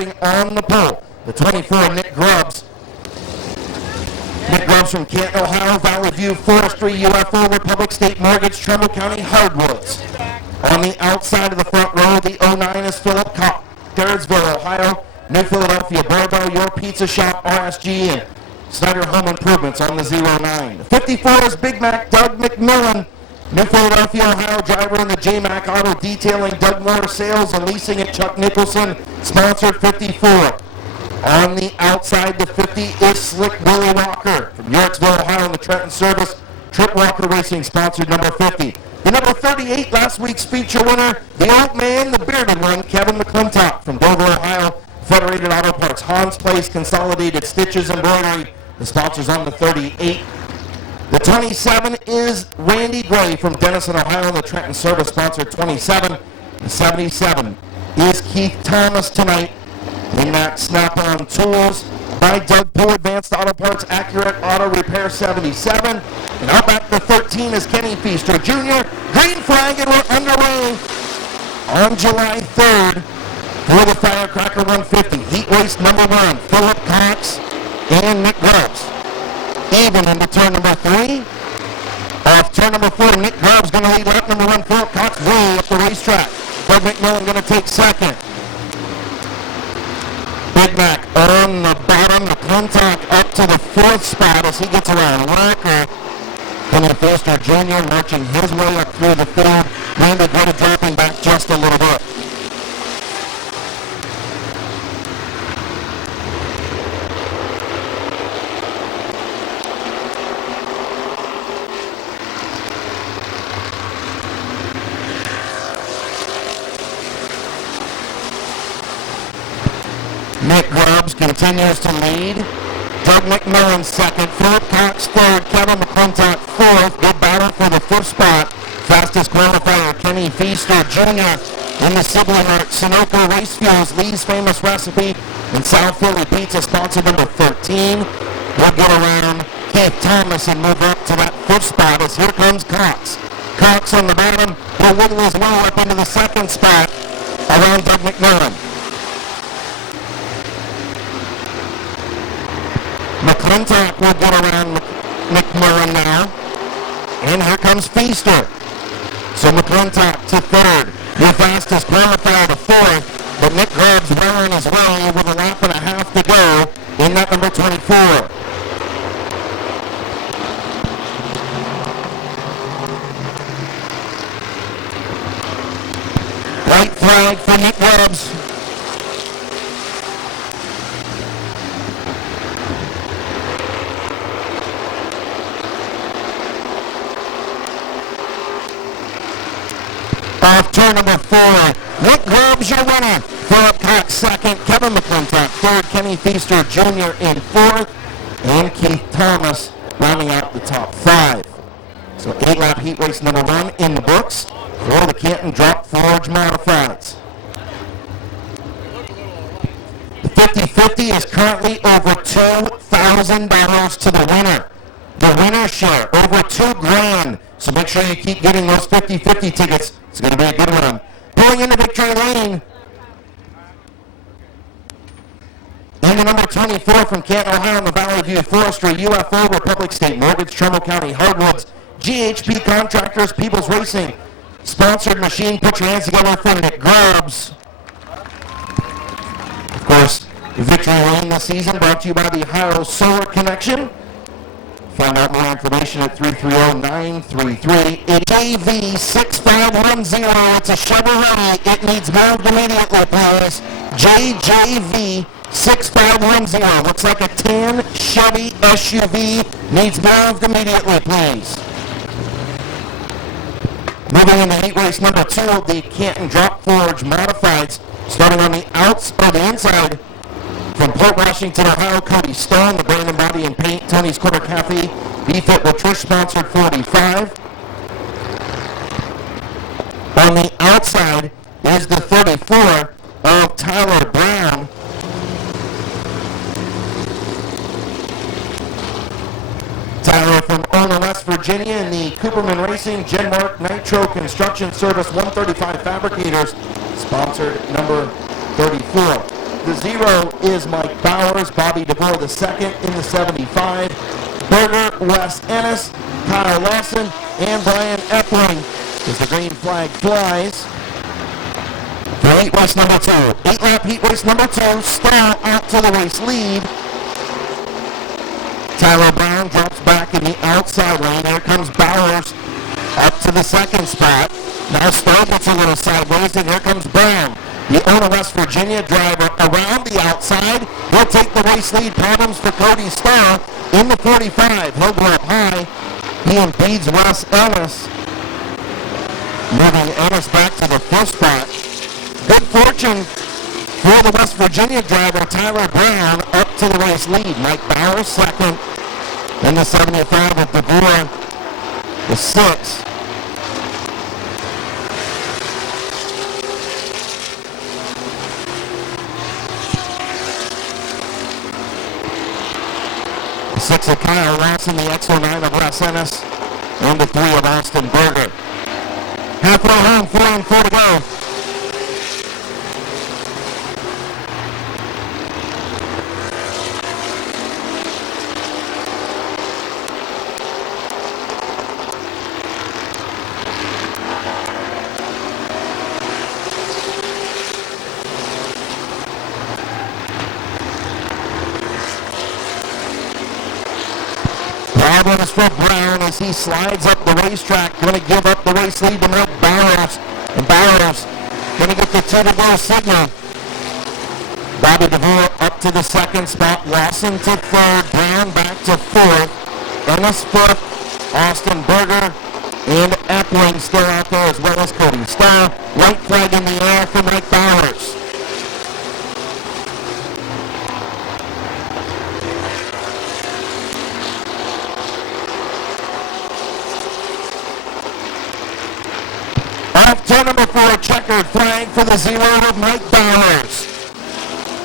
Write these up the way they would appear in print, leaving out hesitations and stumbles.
starting on the pole. The 24, Nick Grubbs. Nick Grubbs from Canton, Ohio, Valley View, Forestry, UFO, Republic State Mortgage, Trumbull County, Hardwoods. On the outside of the front row, the 09 is Philip Kopp, Carrotsville, Ohio, New Philadelphia, Barbell, Your Pizza Shop, RSG, and Snyder Home Improvements on the 09. The 54 is Big Mac, Doug McMillan, New Philadelphia, Ohio, driver in the J-Mac Auto Detailing, Doug Moore Sales and Leasing at Chuck Nicholson, sponsored 54. On the outside, the 50 is Slick Willie Walker from Yorksville, Ohio, in the Trenton Service, Trip Walker Racing, sponsored number 50. The number 38, last week's feature winner, the old man, the bearded one, Kevin McClintock from Dover, Ohio, Federated Auto Parts, Hans Place, Consolidated Stitches Embroidery, the sponsors on the 38. The 27 is Randy Gray from Denison, Ohio, the Trenton Service, sponsored 27. The 77 is Keith Thomas tonight in that Snap-on Tools by Doug Poole, Advanced Auto Parts, Accurate Auto Repair 77. And out back the 13 is Kenny Feaster Jr. Green flag, and we're underway on July 3rd for the Firecracker 150. Heat race number 1, Philip Cox and Nick Grubbs. Even into turn number 3. Off turn number 4, Nick Grubbs going to lead lap number 1, Philip Cox way up the racetrack. Doug McMillan going to take second. Big Mac on the bottom, McClintock up to the 4th spot as he gets around Walker. Kenny Feaster Jr. marching his way up through the field. Randy Gray dropping back just a little bit. Nick Grubbs continues to lead. Doug McMillan second. Philip Cox third. Kevin McClintock fourth. Good battle for the 5th spot. Fastest qualifier, Kenny Feaster Jr. in the Sibley Mart. Sunoco Race Fuels, Lee's Famous Recipe, and South Philly Pizza, sponsor number 13. We'll get around Keith Thomas and move up to that 5th spot as here comes Cox. Cox on the bottom will wiggle his way up into the 2nd spot around Doug McMillan. McClintock will get around McMillan now. And here comes Feaster. So McClintock to 3rd. The fastest qualifier to 4th. But Nick Grubbs well on his way with a lap and a half to go in that number 24. White flag for Nick Grubbs. Off turn number 4, Nick Grubbs, your winner. Philip Cox second, Kevin McClintock third, Kenny Feaster Jr. in 4th, and Keith Thomas rounding out the top 5. So 8-lap heat race number 1 in the books for the Canton Drop Forge Modifieds. The 50-50 is currently over $2,000 to the winner. The winner share, over $2,000. So make sure you keep getting those 50-50 tickets. It's going to be a good one. Pulling into victory lane. And the number 24 from Canton, Ohio, in the Valley View Forestry, UFO, Republic State Mortgage, Trumbull County Hardwoods, GHP Contractors, People's Racing, Sponsored Machine. Put your hands together for Nick Grubbs. Of course, the victory lane this season brought to you by the Ohio Solar Connection. Find out more information at 330-933. JV 6510. It's a Chevrolet. It needs moved immediately, please. JJV 6510. Looks like a tan Chevy SUV. Needs moved immediately, please. Moving into heat race number 2 of the Canton Drop Forge Modifieds. Starting on the inside. From Port Washington, Ohio, Cody Stone, the Brandon Body and Paint, Tony's Corner Cafe, B-Fit with Trish, sponsored 45. On the outside is the 34 of Tyler Brown. Tyler from Ona, West Virginia, in the Cooperman Racing, Genmark Nitro Construction Service 135 Fabricators, sponsored number 34. The 0 is Mike Bowers. Bobby DeVore the second in the 75. Berger, Wes Ennis, Kyle Lawson, and Brian Epling as the green flag flies. For heat race number 2. 8-lap heat race number 2. Star out to the race lead. Tyler Brown drops back in the outside lane. Here comes Bowers up to the second spot. Now Star gets a little sideways, and here comes Brown. The Ona West Virginia driver around the outside will take the race lead. Problems for Cody Starr in the 45. He'll go up high. He impedes Wes Ellis, moving Ellis back to the fifth spot. Good fortune for the West Virginia driver, Tyler Brown, up to the race lead. Mike Bowers second in the 75 with DeVore the 6. The 6 of Kyle Lawson, the X09 of Wes Ennis, and the 3 of Austin Berger. Halfway home, 4 and 4 to go. Problems for Brown as he slides up the racetrack. Going to give up the race lead to Mike Bowers. And Bowers going to get the 2-to-go signal. Bobby DeVore up to the second spot. Lawson to third. Brown back to fourth. Ennis fifth. Austin Berger and Epling still out there, as well as Cody Starr. White flag in the air for Mike Bowers. Off turn number 4, checkered flag for the 0 of Mike Bowers.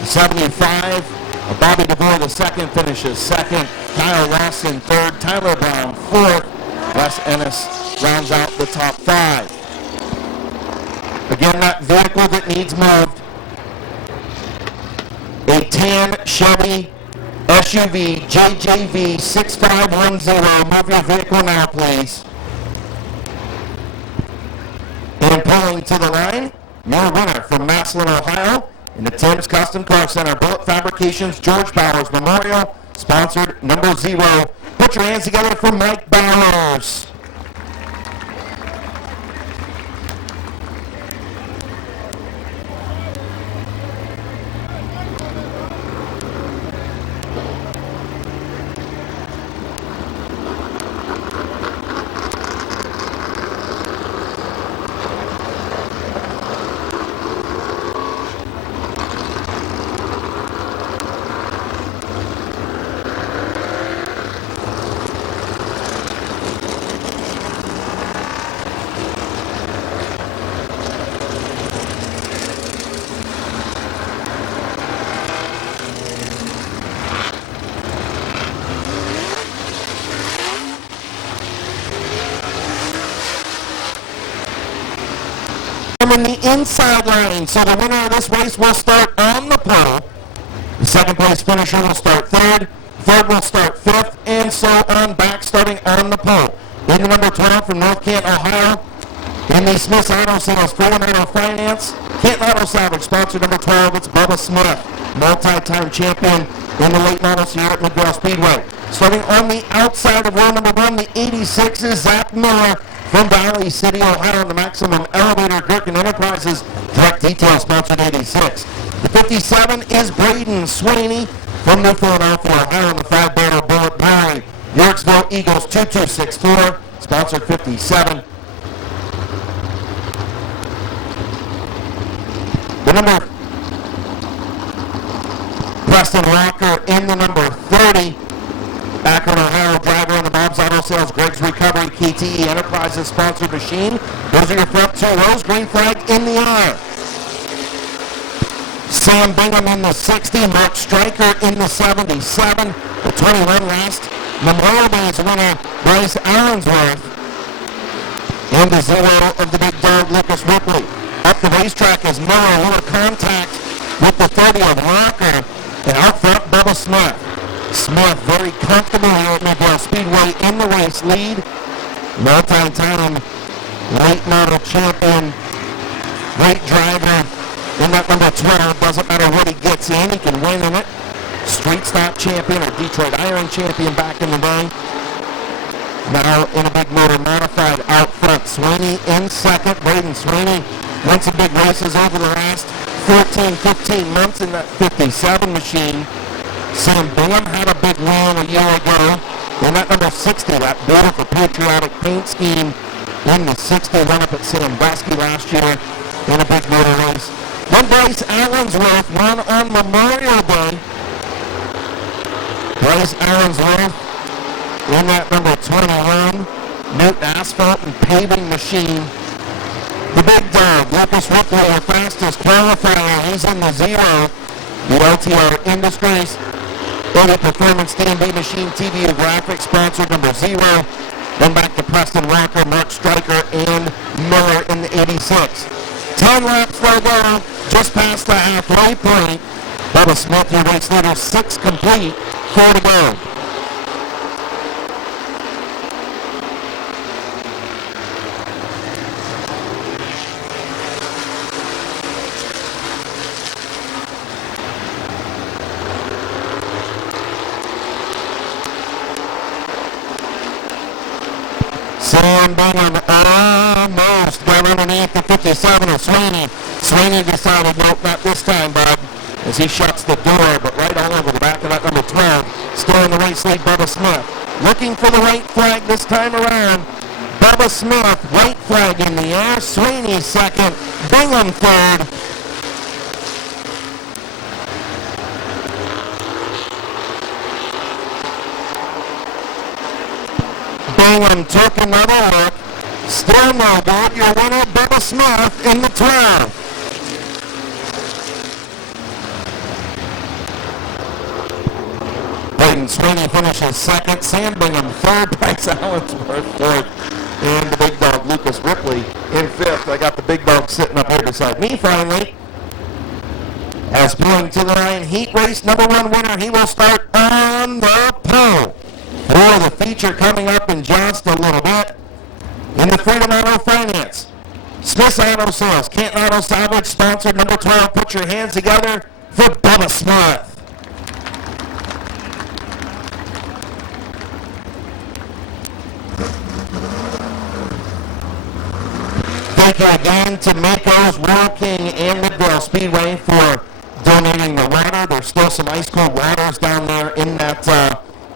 75 of Bobby DeVore the second finishes second. Kyle Lawson third. Tyler Brown fourth. Wes Ennis rounds out the top 5. Again, that vehicle that needs moved. A tan Chevy SUV JJV 6510. Move your vehicle now, please. And pulling to the line, your winner from Massillon, Ohio, in the Tim's Custom Car Center, Bullet Fabrications George Bowers Memorial, sponsored number 0. Put your hands together for Mike Bowers. In the inside lane, so the winner of this race will start on the pole. The second place finisher will start third. Third will start fifth, and so on back, starting on the pole. In the number 12 from North Canton, Ohio, in the Smith's Auto Sales Full Auto Finance, Canton Auto Salvage, sponsor number 12, it's Bubba Smith, multi-time champion in the late models here at midvale Speedway. Starting on the outside of row number 1, the 86 is Zach Miller from Valley City, Ohio, the Maximum Elevator Gherkin Enterprises Direct Detail, sponsored 86. The 57 is Braden Swaney from New Philadelphia, Ohio, the 5-barrel Bullet Brewery, Yorksville Eagles 2264, sponsored 57. The number, Preston Rocker in the number 30. Akron, Ohio driver in the Bob's Auto Sales, Greg's Recovery, KTE Enterprises sponsored machine. Those are your front 2 rows. Green flag in the air. Sam Bingham in the 60, Mark Stryker in the 77, the 21 last. Memorial Day's winner, Bryce Allensworth, and the 0 of the big dog, Lucas Ripley. Up the racetrack is Miller, little contact with the 30th Rocker, and out front, Bubba Smith. Smith very comfortable here at Midvale Speedway in the race lead. Multi-time late model champion, great driver in that number 12. Doesn't matter what he gets in, he can win in it. Street stock champion or Detroit Iron champion back in the day. Now in a big motor modified out front. Sweeney in second. Braden Sweeney won some big races over the last 14, 15 months in that 57 machine. Sam Bingham had a big win a year ago in that number 60, that beautiful patriotic paint scheme in the 60 run up at Sandusky last year in a big motor race. Then Bryce Allensworth won on Memorial Day. Bryce Allensworth in that number 21 Newton Asphalt and Paving machine. The big dog, Lucas Ripley, our fastest qualifier. He's in the 0. The LTR Industries Edit Performance D&B Machine TVU Graphics, sponsored number 0. Then back to Preston Walker, Mark Stryker, and Miller in the 86. 10 laps for go, just past the halfway point. Bubba Smith, your race leader, 6 complete, 4 to go. Sam Bingham almost got underneath the 57 of Sweeney. Sweeney decided, nope, not this time, bud, as he shuts the door, but right all over the back of that number 12. Still in the race lead, Bubba Smith. Looking for the white flag this time around. Bubba Smith, white flag in the air. Sweeney second. Bingham third. Bingham took another look. Still no good. Your winner, Bubba Smith, in the 12. Braden Sweeney finishes second. Sam Bingham third. Bryce Allensworth fourth. And the big dog, Lucas Ripley, in fifth. I got the big dog sitting up here beside me finally. As pulling to the line, heat race number 1 winner. He will start on the pole. For the feature coming up in just a little bit. In the Freedom Auto Finance, Smith's Auto Sales, Canton Auto Salvage, sponsored number 12. Put your hands together for Bubba Smith. Thank you again to Mako's, War King, and Midvale Speedway for donating the water. There's still some ice cold waters down there in that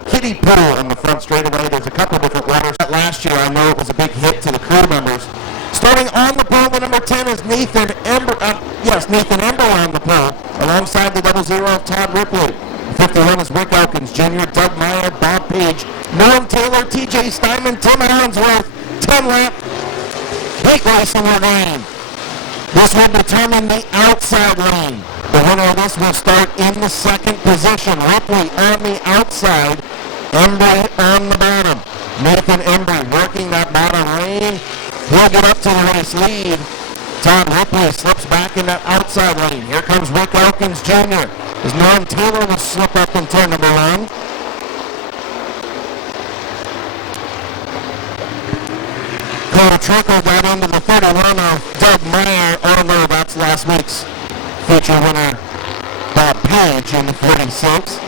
kiddie pool in the front straightaway. There's a couple different waters. Last year, I know it was a big hit to the crew members. Starting on the pole, the number 10 is Nathan Ember. Nathan Ember on the pole, alongside the 00 of Todd Ripley. 51 is Rick Elkins Jr., Doug Meyer, Bob Page, Norm Taylor, TJ Steinman, Tim Allensworth. 10 lap heat race in the lane. This will determine the outside lane. The winner of this will start in the second position. Ripley on the outside, Embry on the bottom. Nathan Embry working that bottom lane. He'll get up to the race lead. Todd Ripley slips back in that outside lane. Here comes Rick Elkins Jr. As Norm Taylor will slip up in turn number 1. Cole Trickle got into the 31 of Doug Meyer. Oh no, that's last week's feature winner, Bob Page, in the 46.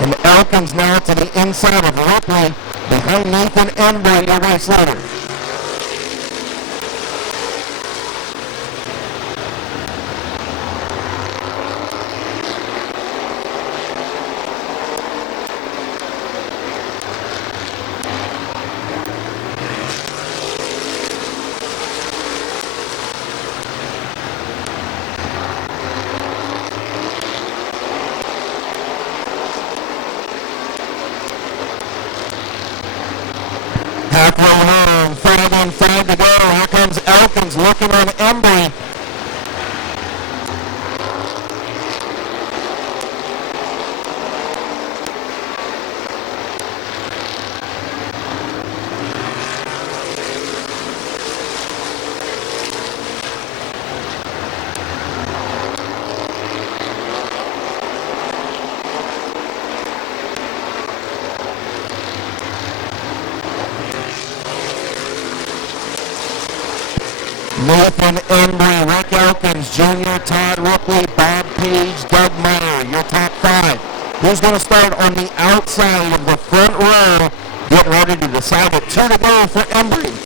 And Elkins now to the inside of Ripley, behind Nathan Embry, your race leader. Halfway home, 5 to go. Here comes Elkins looking on Embry. Nathan Embry, Rick Elkins Jr., Todd Ripley, Bob Page, Doug Meyer, your top five. Who's going to start on the outside of the front row, getting ready to decide it. 2 to go for Embry.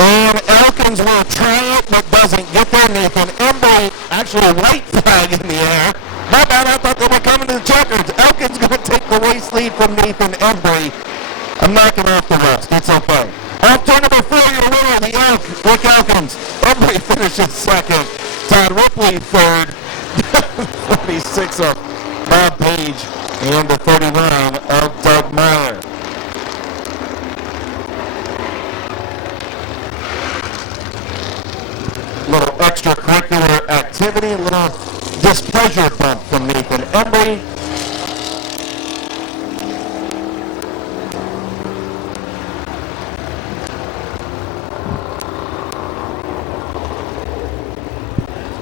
And Elkins will try it, but doesn't get there. Nathan Embry, actually a white flag in the air. My bad, I thought they were coming to the checkers. Elkins going to take the race lead from Nathan Embry. I'm knocking off the rest. It's okay. Off turn number 4, your winner, the Elk, Rick Elkins. Embry finishes second. Todd Ripley third. 46 of Bob Page and the 31 of Doug Meyer. Little extracurricular activity, a little displeasure bump from Nathan Embry.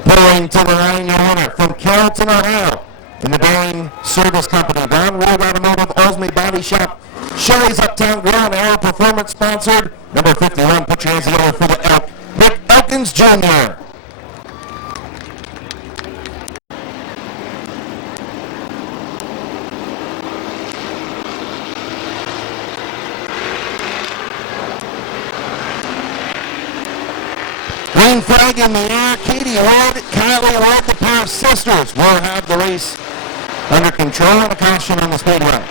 Pulling to the line, your winner from Carrollton, Ohio, in the Bearing Service Company, Don Road Automotive, Osme Body Shop, Shelley's Uptown Grill, and Aero Performance sponsored. Number 51, put your hands together for the Elk, Rick Elkins Jr. Green flag in the air. Katie Wood, Kylie Wood, the pair of sisters will have the race under control and a caution on the speedway.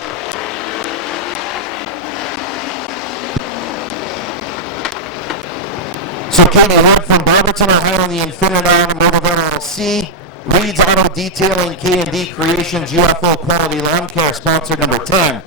So Katie Wood from Barberton, Ohio, the Infinite Automotive LLC, Reed's Auto Detailing, K&D Creations, UFO Quality Lawn Care, sponsored number 10.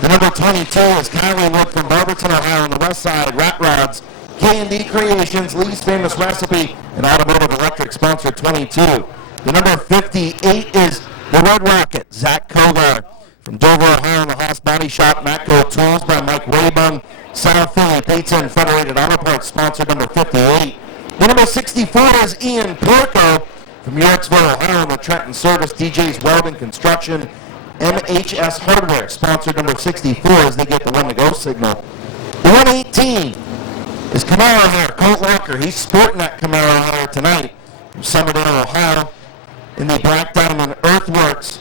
The number 22 is Kylie Wood from Barberton, Ohio, on the west side, Rat Rods, K&D Creations, Lee's Famous Recipe, and Automotive Electric, sponsored 22. The number 58 is the Red Rocket, Zach Kogar from Dover, Ohio, in the Haas Body Shop, Matco Tools by Mike Raybun, South Philly Pizza and Federated Auto Parts, sponsored number 58. The number 64 is Ian Porco from Yorksville, Ohio, in the Trenton Service, DJ's Welding Construction, MHS Hardware, sponsored number 64 as they get the one to go signal. The 118 is Camaro hair, Colt Locker. He's sporting that Camaro hair tonight from Somerdale, Ohio, in the Black Diamond Earthworks,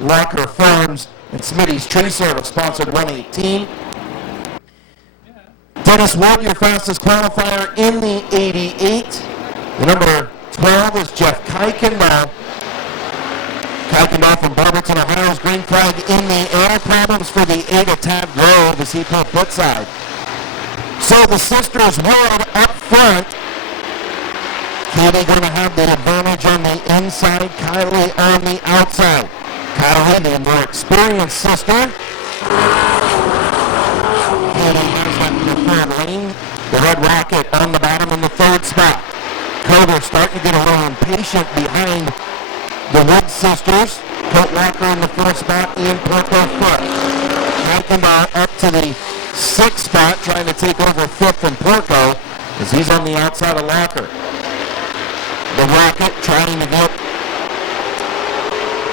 Locker Farms, and Smitty's Tree Service, sponsored 118. Dennis Wood, your fastest qualifier in the 88. The number 12 is Jeff Kuykendall. Kuykendall from Barberton, Ohio's green flag in the air. Problems for the 8 of Tab Grove as he pulled pit side. So the sisters Wood up front. Katie going to have the advantage on the inside, Kylie on the outside. Kylie, the more experienced sister. Katie has that in the third lane. The Red Rocket on the bottom in the third spot. Coder starting to get a little impatient behind the Wood sisters. Colt Walker in the fourth spot, Ian Porco foot. Kuykendall up to the sixth spot, trying to take over fifth from Porco as he's on the outside of Locker. The Rocket trying to get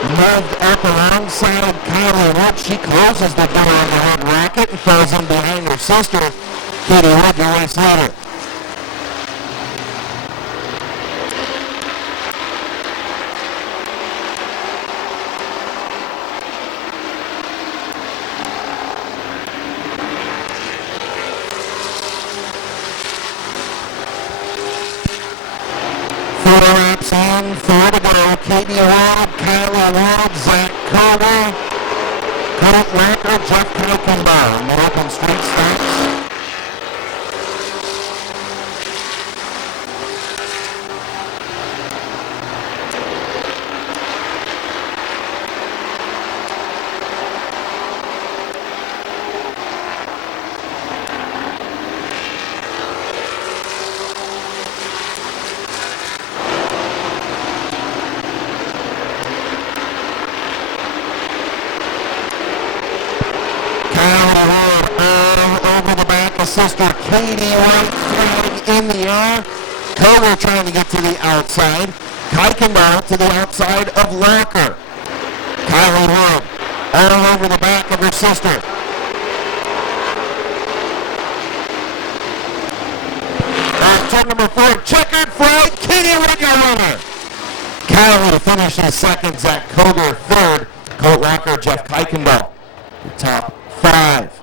moved up alongside Kylie Wood. She closes the door on the Red Rocket and falls in behind her sister, Katie Wood, your race leader. On 4 to go. Katie Wood, Kylie Wood, Zach Koder, Colt Locker, Jeff Kuykendall in the open street stops. Sister Katie White flag in the air. Koger trying to get to the outside. Kuykendall to the outside of Locker. Kylie Wood all over the back of her sister. Turn number 4, checkered flag, Katie Rigger winner. Kylie finishes second, Zach Koger third, Colt Locker, Jeff Kuykendall, the top 5.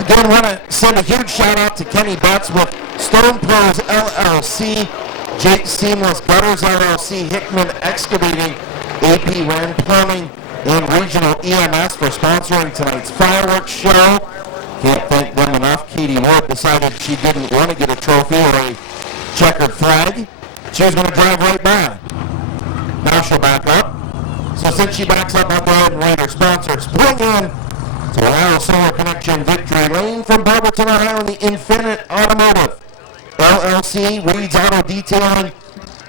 Again, want to send a huge shout out to Kenny Betts with Stone Pros LLC, Jake Seamless Gutters LLC, Hickman Excavating, AP Rand Plumbing, and Regional EMS for sponsoring tonight's fireworks show. Can't thank them enough. Katie Wood decided she didn't want to get a trophy or a checkered flag. She was going to drive right by. Now she'll back up. So since she backs up, I'll go ahead and rate her sponsors. Bring in to Ohio Solar Connection Victory Lane from Barberton, Ohio, the Infinite Automotive LLC, Reed's Auto Detailing,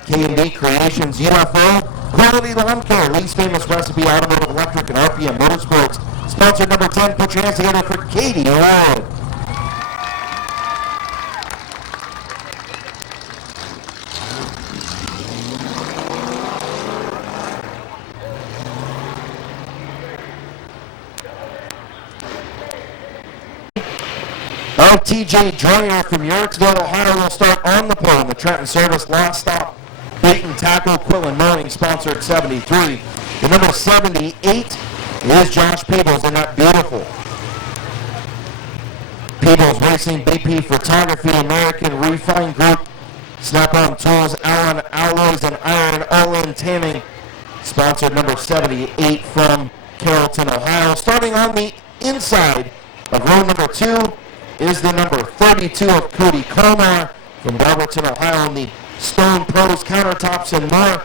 K&D Creations, UFO, Quality Lawn Care, Lee's Famous Recipe, Automotive Electric, and RPM Motorsports. Sponsor number 10, put your hands together for Katie Wood. TJ Dreyer from Yerricksville, Ohio will start on the pole in the Trenton Service Last Stop Bait and Tackle Quillen Mowing, sponsored 73. The number 78 is Josh Peebles in that beautiful Peebles Racing, BP Photography, American Refine Group, Snap-on Tools, Allen Alloys, and Iron All-In Tanning, sponsored number 78 from Carrollton, Ohio. Starting on the inside of row number 2 is the number 32 of Cody Colmar from Barberton, Ohio, and the Stone Pros Countertops and More,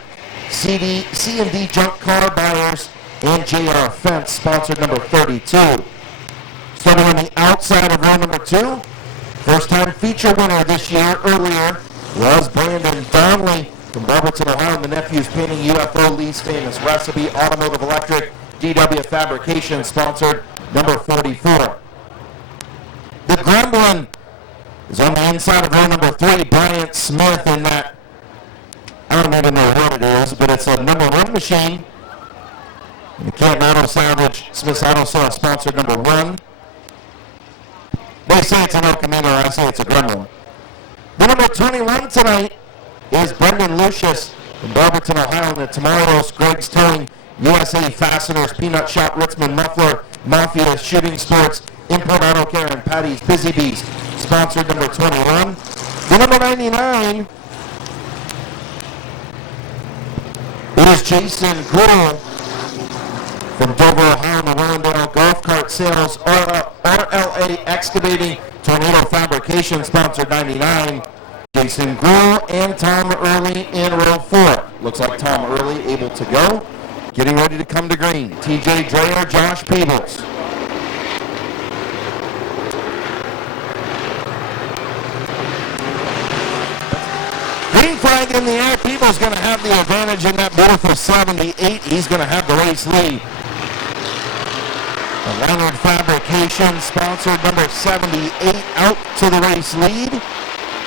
C&D Junk Car Buyers, and JR Fence, sponsored number 32. Starting on the outside of row number 2, first-time feature winner this year earlier was Brandon Donnelly from Barberton, Ohio, and the Nephews Painting, UFO, Lee's Famous Recipe, Automotive Electric, DW Fabrication, sponsored number 44. The Gremlin is on the inside of row number 3, Bryant Smith in that, I don't even know what it is, but it's a number 1 machine. And the Canton Auto Salvage, Smith's Auto Sale, sponsored number 1. They say it's an El Camino, I say it's a Gremlin. The number 21 tonight is Brendan Lucius from Barberton, Ohio, and the Tomorrow's Greg's Towing, USA Fasteners, Peanut Shop, Ritzman Muffler, Mafia Shooting Sports, Import Auto Care, and Patty's Busy Bees, sponsored number 21. The number 99 is Jason Goodall from Dover, Ohio, and the Willendale Golf Cart Sales, RLA Excavating, Tornado Fabrication, sponsored 99. Jason Goodall and Tom Early in row 4. Looks like Tom Early able to go. Getting ready to come to green. TJ Dreyer, Josh Peebles. Green flag in the air. Peebles going to have the advantage in that beautiful 78. He's going to have the race lead. The Leonard Fabrication, sponsored number 78, out to the race lead.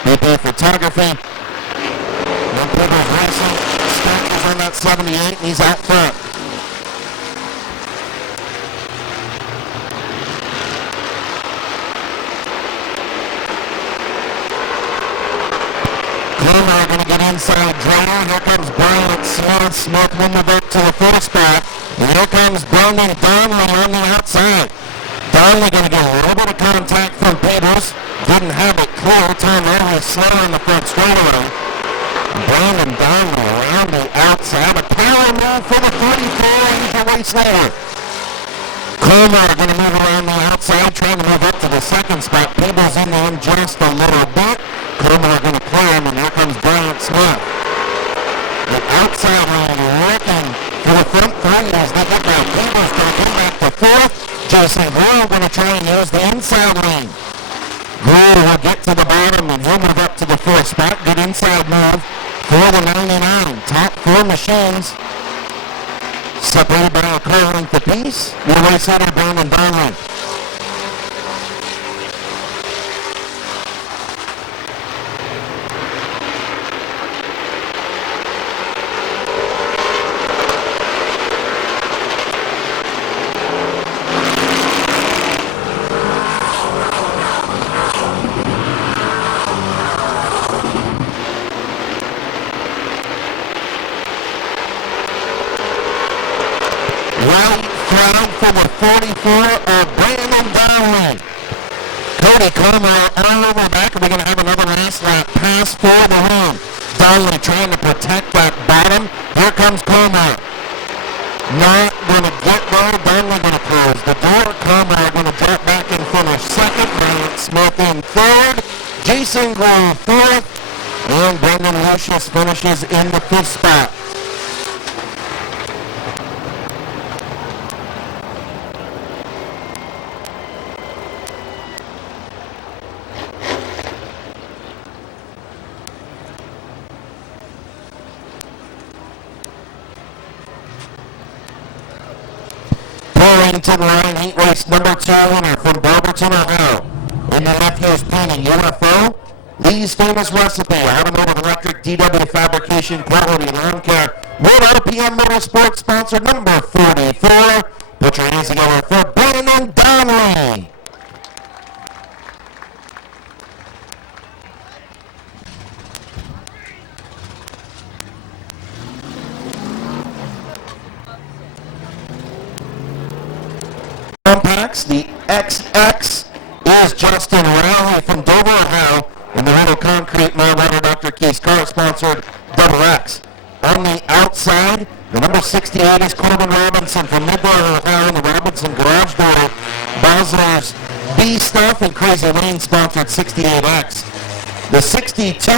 BP Photography. And Peebles Racing. Stackers on that 78, and he's out front. Clover going to get inside Dreyer. Here comes Bryant Smith. Smith will move up to the 4th spot. And here comes Brandon Donnelly on the outside. Donnelly going to get a little bit of contact from Peebles. Didn't have it clear. Turned over slow in the front straightaway. Brandon Donnelly around the outside. A power move for the 34. He's a race leader. Comer going to move around the outside, trying to move up to the 2nd spot. Peebles in there just a little bit. Comer going to clear him, and here comes Bryant Smith. The outside line looking for the front 3 as they get back. Peebles going to come back to 4th. Jason Brewer going to try and use the inside lane. Brewer will get to the bottom, and he'll move up to the 4th spot. Good inside move for the 99. Top 4 machines separated by a car length apiece. Your race leader, Brandon Donnelly. number 44 of Brandon Donnelly. Cody Comer all over the back, and we're going to have another last lap pass for the win. Donnelly trying to protect that bottom. Here comes Comer. Not going to get there. Donnelly going to close the door. Comer going to drop back and finish second. Grant Smith in third. Jason Grove fourth. And Brendan Lucius finishes in the fifth spot. To the line, heat race number 2 winner from Barberton, Ohio. In the Matthews Painting UFO, Lee's Famous Recipe, Automotive Electric, DW Fabrication, Quality Lawn Care, World RPM Motorsports sponsor number 44. Put your hands together for Brandon Donnelly. Compacts, the XX is Justin Rowley from Dover, Ohio. In the Little Concrete, my brother Dr. Keith's car-sponsored Double X. On the outside, the number 68 is Corbin Robinson from Mid-Vid, Ohio, in the Robinson Garage Door. Bosler's B-Stuff and Crazy Lane sponsored 68X. The 62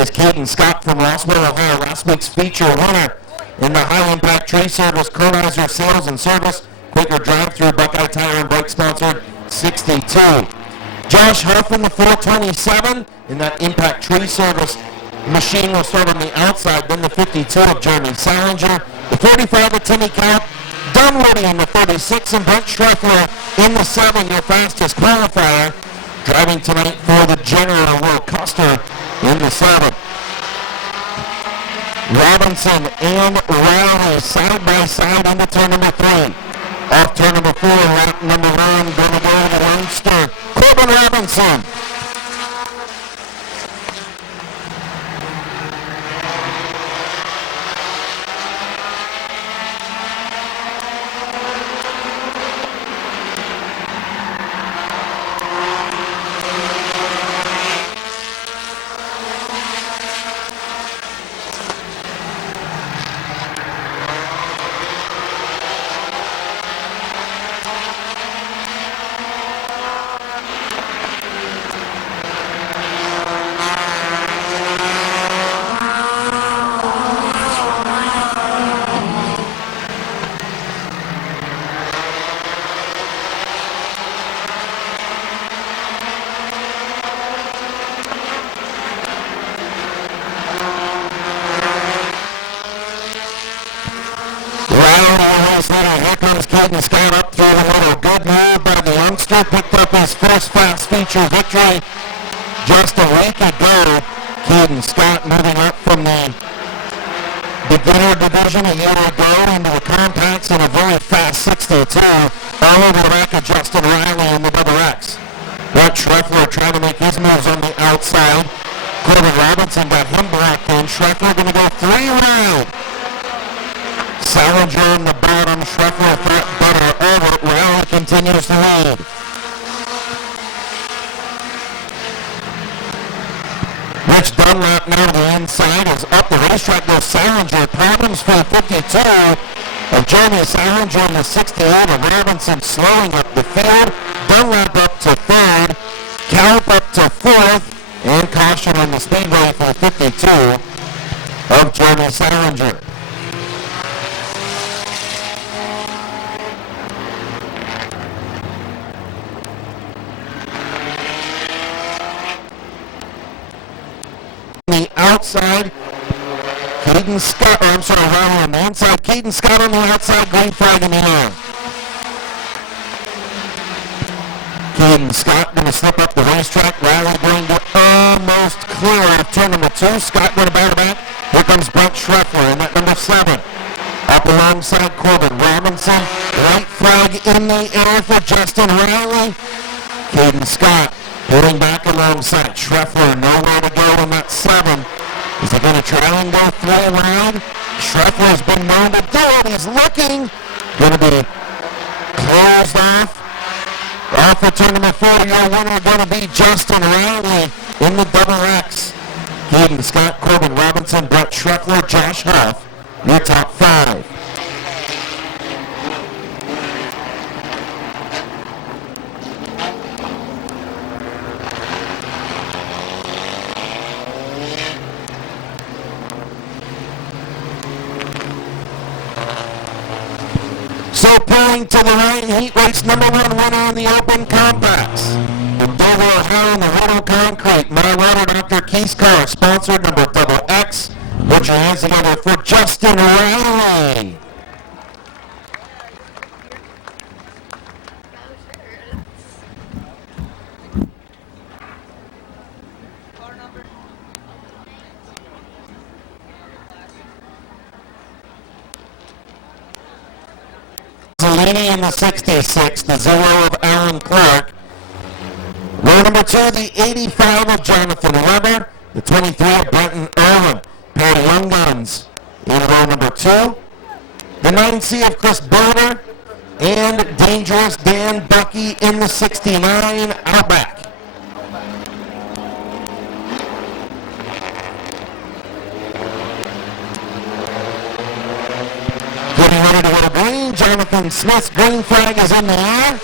is Caden Scott from Roswell, Ohio, last week's feature winner. In the high-impact tree service, Kernizer Sales and Service, Quaker Drive-Thru, Buckeye Tire and Brake sponsored 62. Josh Huff in the 427 in that impact tree service machine will start on the outside. Then the 52 of Jeremy Salinger, the 45 of Timmy Count, Dunwoody in the 36, and Brent Schreffler in the 7, your fastest qualifier. Driving tonight for the General Will Custer in the 7. Robinson and Rowley side by side into turn number 3. Off turn number 4, lap number 1, going to go to the youngster, Corbin Robinson. Here comes Caden Scott up through the middle. Good move by the youngster. Picked up his first fast feature victory just a week ago. Caden Scott moving up from the beginner division a year ago into the compacts in a very fast 62. All over the back of Justin Riley in the Double X. Brett Schreffler trying to make his moves on the outside. Corbin Robinson got him blocked in. Schreffler going to go 3 around. Salinger on the bottom, Schreffler thought better over it. Rowley continues to lead. Rich Dunlap now to the inside is up the racetrack. Goes Salinger. Problems for 52 of Jeremy Salinger on the 68 of Robinson slowing up the field. Dunlap up to 3rd. Calp up to 4th. And caution on the speedway for 52 of Jeremy Salinger. Outside, Caden Scott, Riley on the inside, Caden Scott on the outside, green flag in the air. Caden Scott going to slip up the racetrack, Riley going to almost clear off turn number 2, Scott going to batter back, here comes Brent Schreffler in that number 7. Up alongside Corbin Robinson, white flag in the air for Justin Riley. Caden Scott pulling back alongside Schreffler, nowhere to go in that 7. Is he going to try and go 3 around? Schreffler's been known to do it. He's looking. Going to be closed off. Off for turn number 4, your winner going to be Justin Riley in the double X. Hayden Scott, Corbin Robinson, Brett Schreckler, Josh Huff, your top 5. So pulling to the right, heat race number 1 winner on the open compacts. The Dover, Ohio, and the Roto Concrete. My Roto, Dr. Keith's car, sponsored number double X. Put your hands together for Justin Riley. Zellini in the 66, the 0 of Alan Clark. Row number 2, the 85 of Jonathan Weber, the 23 of Brenton Irwin. Pair of Young Guns in row number 2. The 9C of Chris Boner and Dangerous Dan Bucky in the 69 Outback. Getting ready to go to green. Jonathan Smith's green flag is in the air.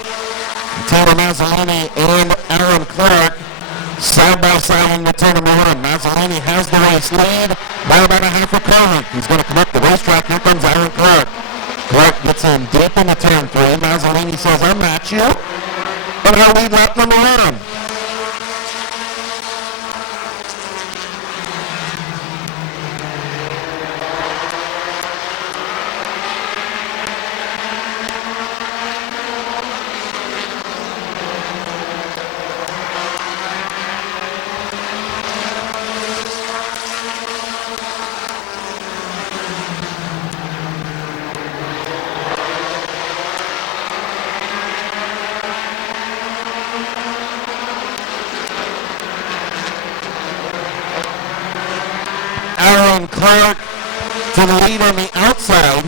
Taylor Mazzolini and Aaron Clark side by side in the turn number 1. Mazzolini has the race lead by about a half a car. He's going to come up the racetrack. Here comes Aaron Clark. Clark gets in deep into turn 3. Mazzolini says, I'll match you. But I'll lead lap number 1. Aaron Clark to the lead on the outside.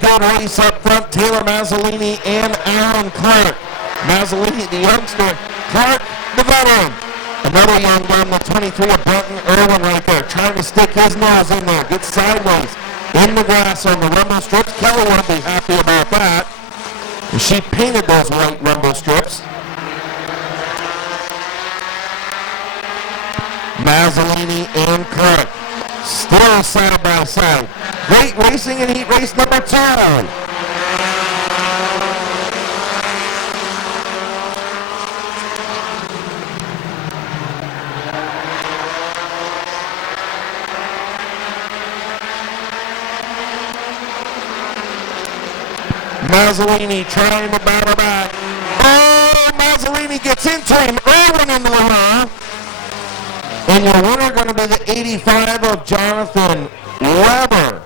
Good race up front, Taylor Mazzolini and Aaron Clark. Mazzolini, the youngster, Clark, the veteran. Another young gun, the 23 of Brenton Irwin right there, trying to stick his nose in there, get sideways in the grass on the rumble strips. Kelly wouldn't be happy about that. She painted those white rumble strips. Mazzolini and Clark still side by side. Great racing in heat race number 2. Mazzolini trying to battle back. Oh, Mazzolini gets into him. Irwin in the line. And your winner going to be the 85 of Jonathan Weber.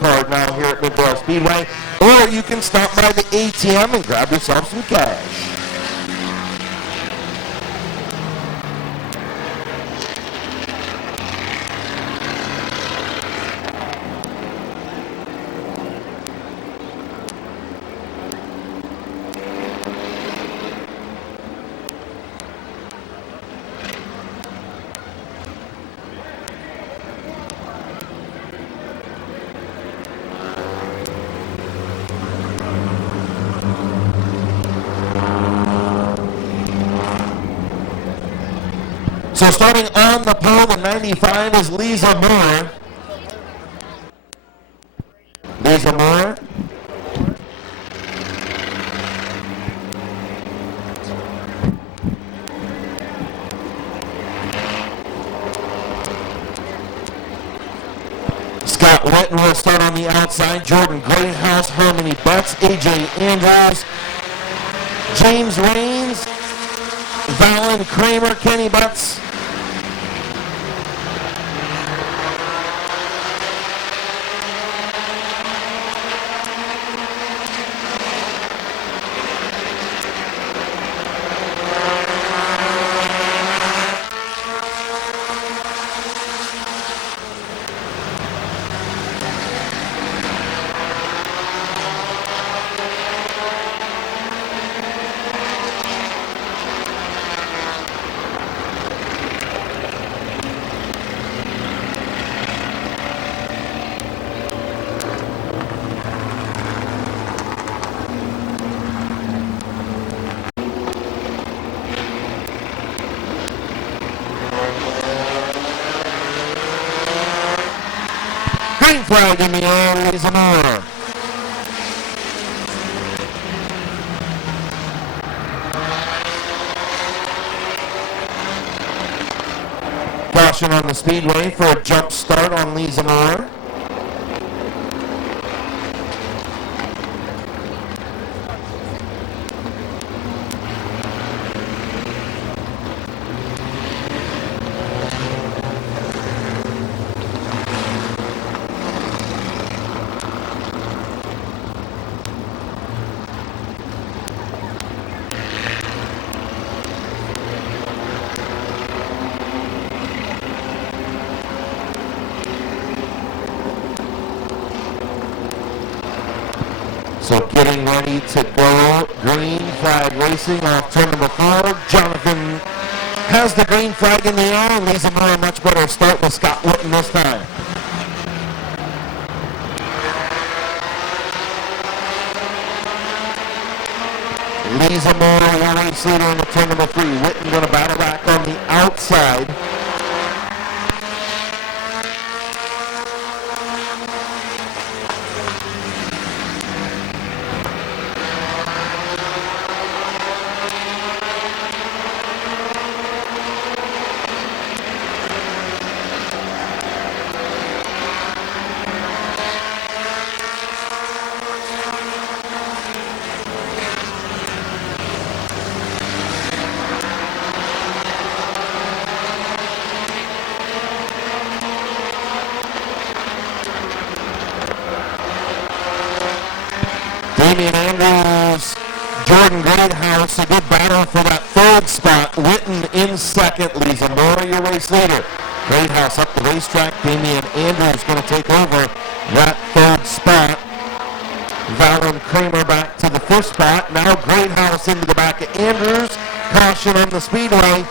card now here at Midvale Speedway, or you can stop by the ATM and grab yourself some cash. So starting on the pole, the 95 is Lisa Moore. Lisa Moore. Scott Whitten will start on the outside. Jordan Greathouse, Harmony Butts, AJ Andrews, James Raines, Valen Kramer, Kenny Butts. Green flag in the air, Lisa Moore. Caution on the speedway for a jump start on Lisa Moore. So getting ready to go, green flag racing off turn number 4. Jonathan has the green flag in the air, and Lisa Moore a much better start with Scott Whitten this time. Lisa Moore, your race leader in the turn number 3. Whitten going to battle back on the outside. Andrews, Jordan Greathouse, a good battle for that third spot. Whitten in second. Lisa Moore, your race leader. Greathouse up the racetrack. Damian Andrews going to take over that third spot. Valen Kramer back to the fifth spot. Now Greathouse into the back of Andrews. Caution on the speedway.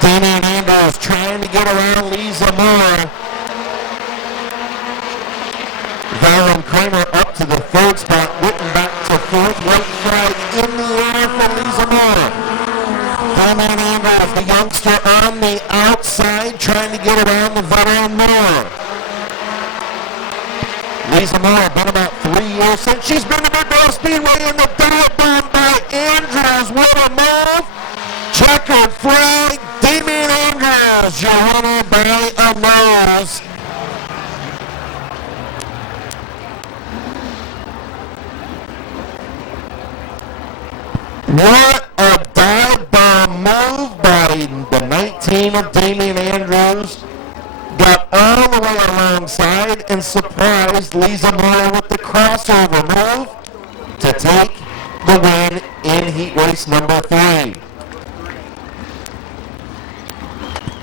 Damian Andrews trying to get around Lisa Moore. Valen Kramer up to the third spot. Witten back to fourth. White flag in the air for Lisa Moore. Damian Andrews, the youngster, on the outside trying to get around the veteran Moore. Lisa Moore, been about 3 years since she's been to Mid-Vid Speedway, and the dive bomb by Andrews. What a move! Checkered flag. Damian Andrews, your winner by a nose. What a dive bomb move by the 19 of Damian Andrews. Got all the way alongside and surprised Lisa Moore with the crossover move to take the win in heat race number 3.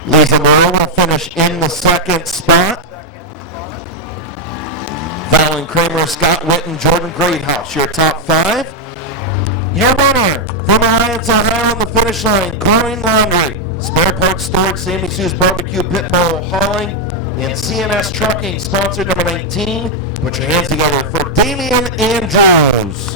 Lisa Moore will finish in the second spot. Valen Kramer, Scott Witten, Jordan Greathouse, your top 5. Your winner from Alliance, Ohio on the finish line, Chlorine Laundry, Spare Parts Storage, Sammy Sue's Barbecue, Pitbull Hauling, and CNS Trucking, sponsor number 19. Put your hands together for Damian Andrews.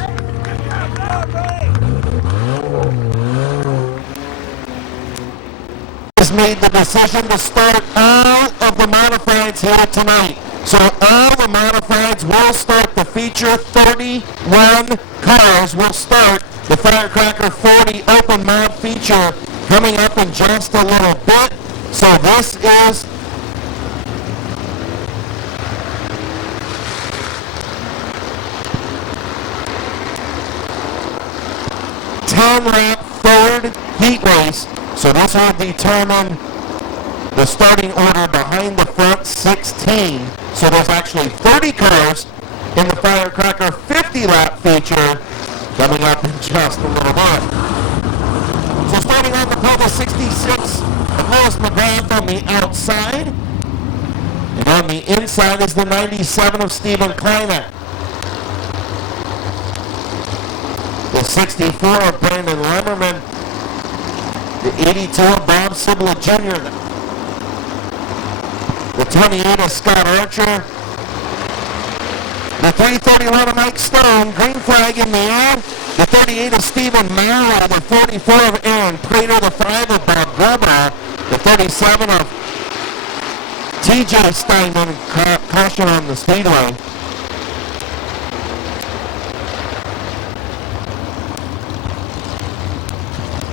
Has made the decision to start all of the modifieds here tonight. So all the modifieds will start the feature. 31 cars will start the Firecracker 40 open mod feature coming up in just a little bit. So this is lap third heat race. So this will determine the starting order behind the front 16. So there's actually 30 cars in the Firecracker 50 lap feature coming up in just a little bit. So starting on the pole, the 66 of Lewis McGrath on the outside. And on the inside is the 97 of Stephen Kleinek. The 64 of Brandon Lemmerman. The 82 of Bob Sibla Jr. The 28 of Scott Archer. The 331 of Mike Stone. Green flag in the air. The 38 of Stephen Maurer. The 44 of Aaron Prater. The 5 of Bob Grubauer. The 37 of TJ Steinman. Caution on the speedway.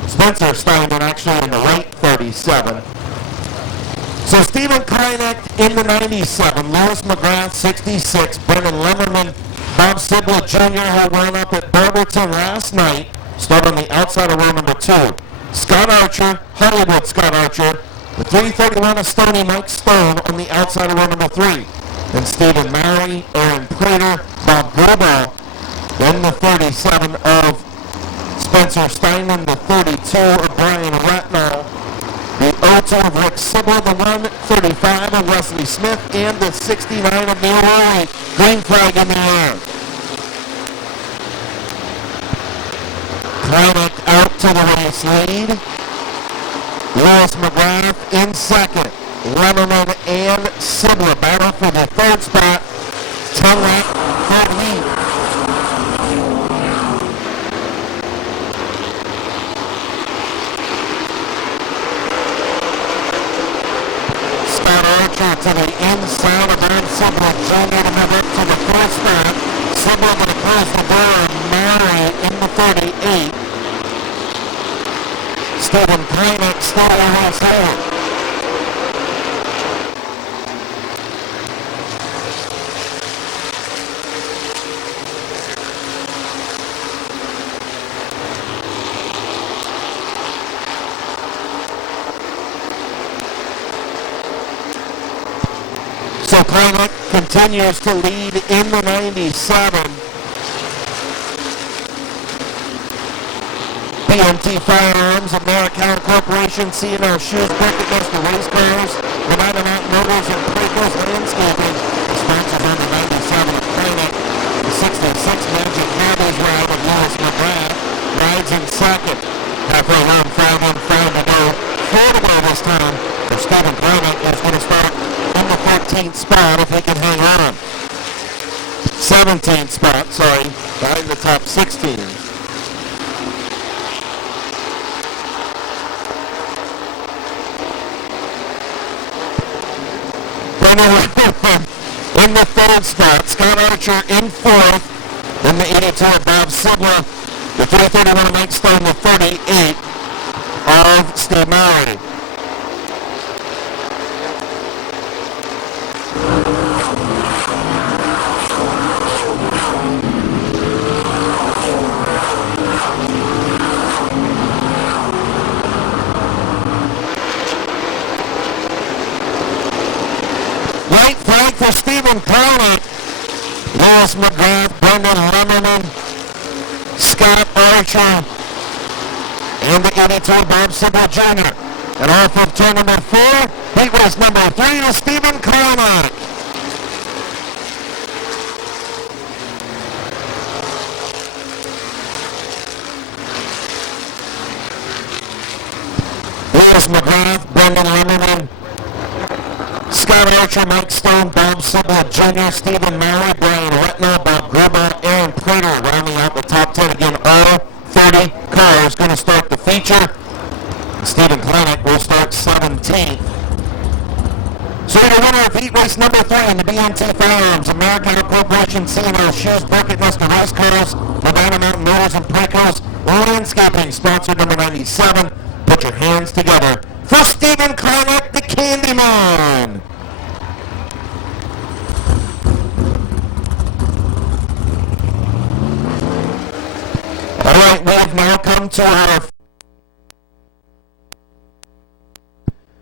Spencer Steinman actually in the white 37. So Stephen Kleinek in the 97, Lewis McGrath 66, Brendan Lemmerman, Bob Sibla Jr. who ran up at Barberton last night, start on the outside of row number 2. Scott Archer, Hollywood Scott Archer, the 331 of Stoney Mike Stone on the outside of row number 3. Then Stephen Maury, Aaron Prater, Bob Grubauer, then the 37 of Spencer Steinman, the 32 of Brian Ratnall, the 02 of Rick Sibble, the 135 of Wesley Smith, and the 69 of Neil Rowley. Green flag in the air. Kleinek out to the race lead. Lewis McGrath in second. Lemmerman and Sibble battle for the third spot. 10 lap third heat. To the inside of Aaron Sibble Jr. to move up to the fourth spot. Sibble going to close the door on Maury in the 38. Stephen Kleinek still on his head. So Kleinek continues to lead in the 97. PMT Firearms, Americana Corporation, C&L Shoes, Bucket Master Race Cars, Nevada Mountain Motors, and Playco's Landscaping. Sponsors on the 97 of Kleinek. The 66 Magic Hobbies ride of Lewis McGrath rides in second. Halfway around 5 on 5 to go. 4 to go this time. For Stephen Clement is going to start in the 13th spot if he can hang on. 17th spot, sorry, behind the top 16. In the 3rd spot, Scott Archer in 4th. Then the 82 of Bob Sigler. The 331 Mike Stone, the 38 of Steve Murray. Right flag for Stephen Clement. Lewis McGrath, Brendan Lemmerman, Scott Archer, and the 82 Bob Sigler Jr. And off of turn number 4, heat race number 3 is Stephen Clement. Lewis McGrath, Brendan Lemmerman, Scott Archer, Mike Stone, Bob Sigler Jr., Stephen Murray, Brian Retner, Bob Gruber, Aaron Prater rounding out the top 10. Again, all 30 cars going to start the feature. Stephen Clement will start 17th. So the winner of heat race number 3 in the BMT Firearms, American Corporation, C&L Shoes, Bucket Muster Race Cars, Nevada Mountain Motors and Precos, Landscaping, sponsor number 97. Put your hands together for Stephen Clement, the Candyman. All right, we have now come to our...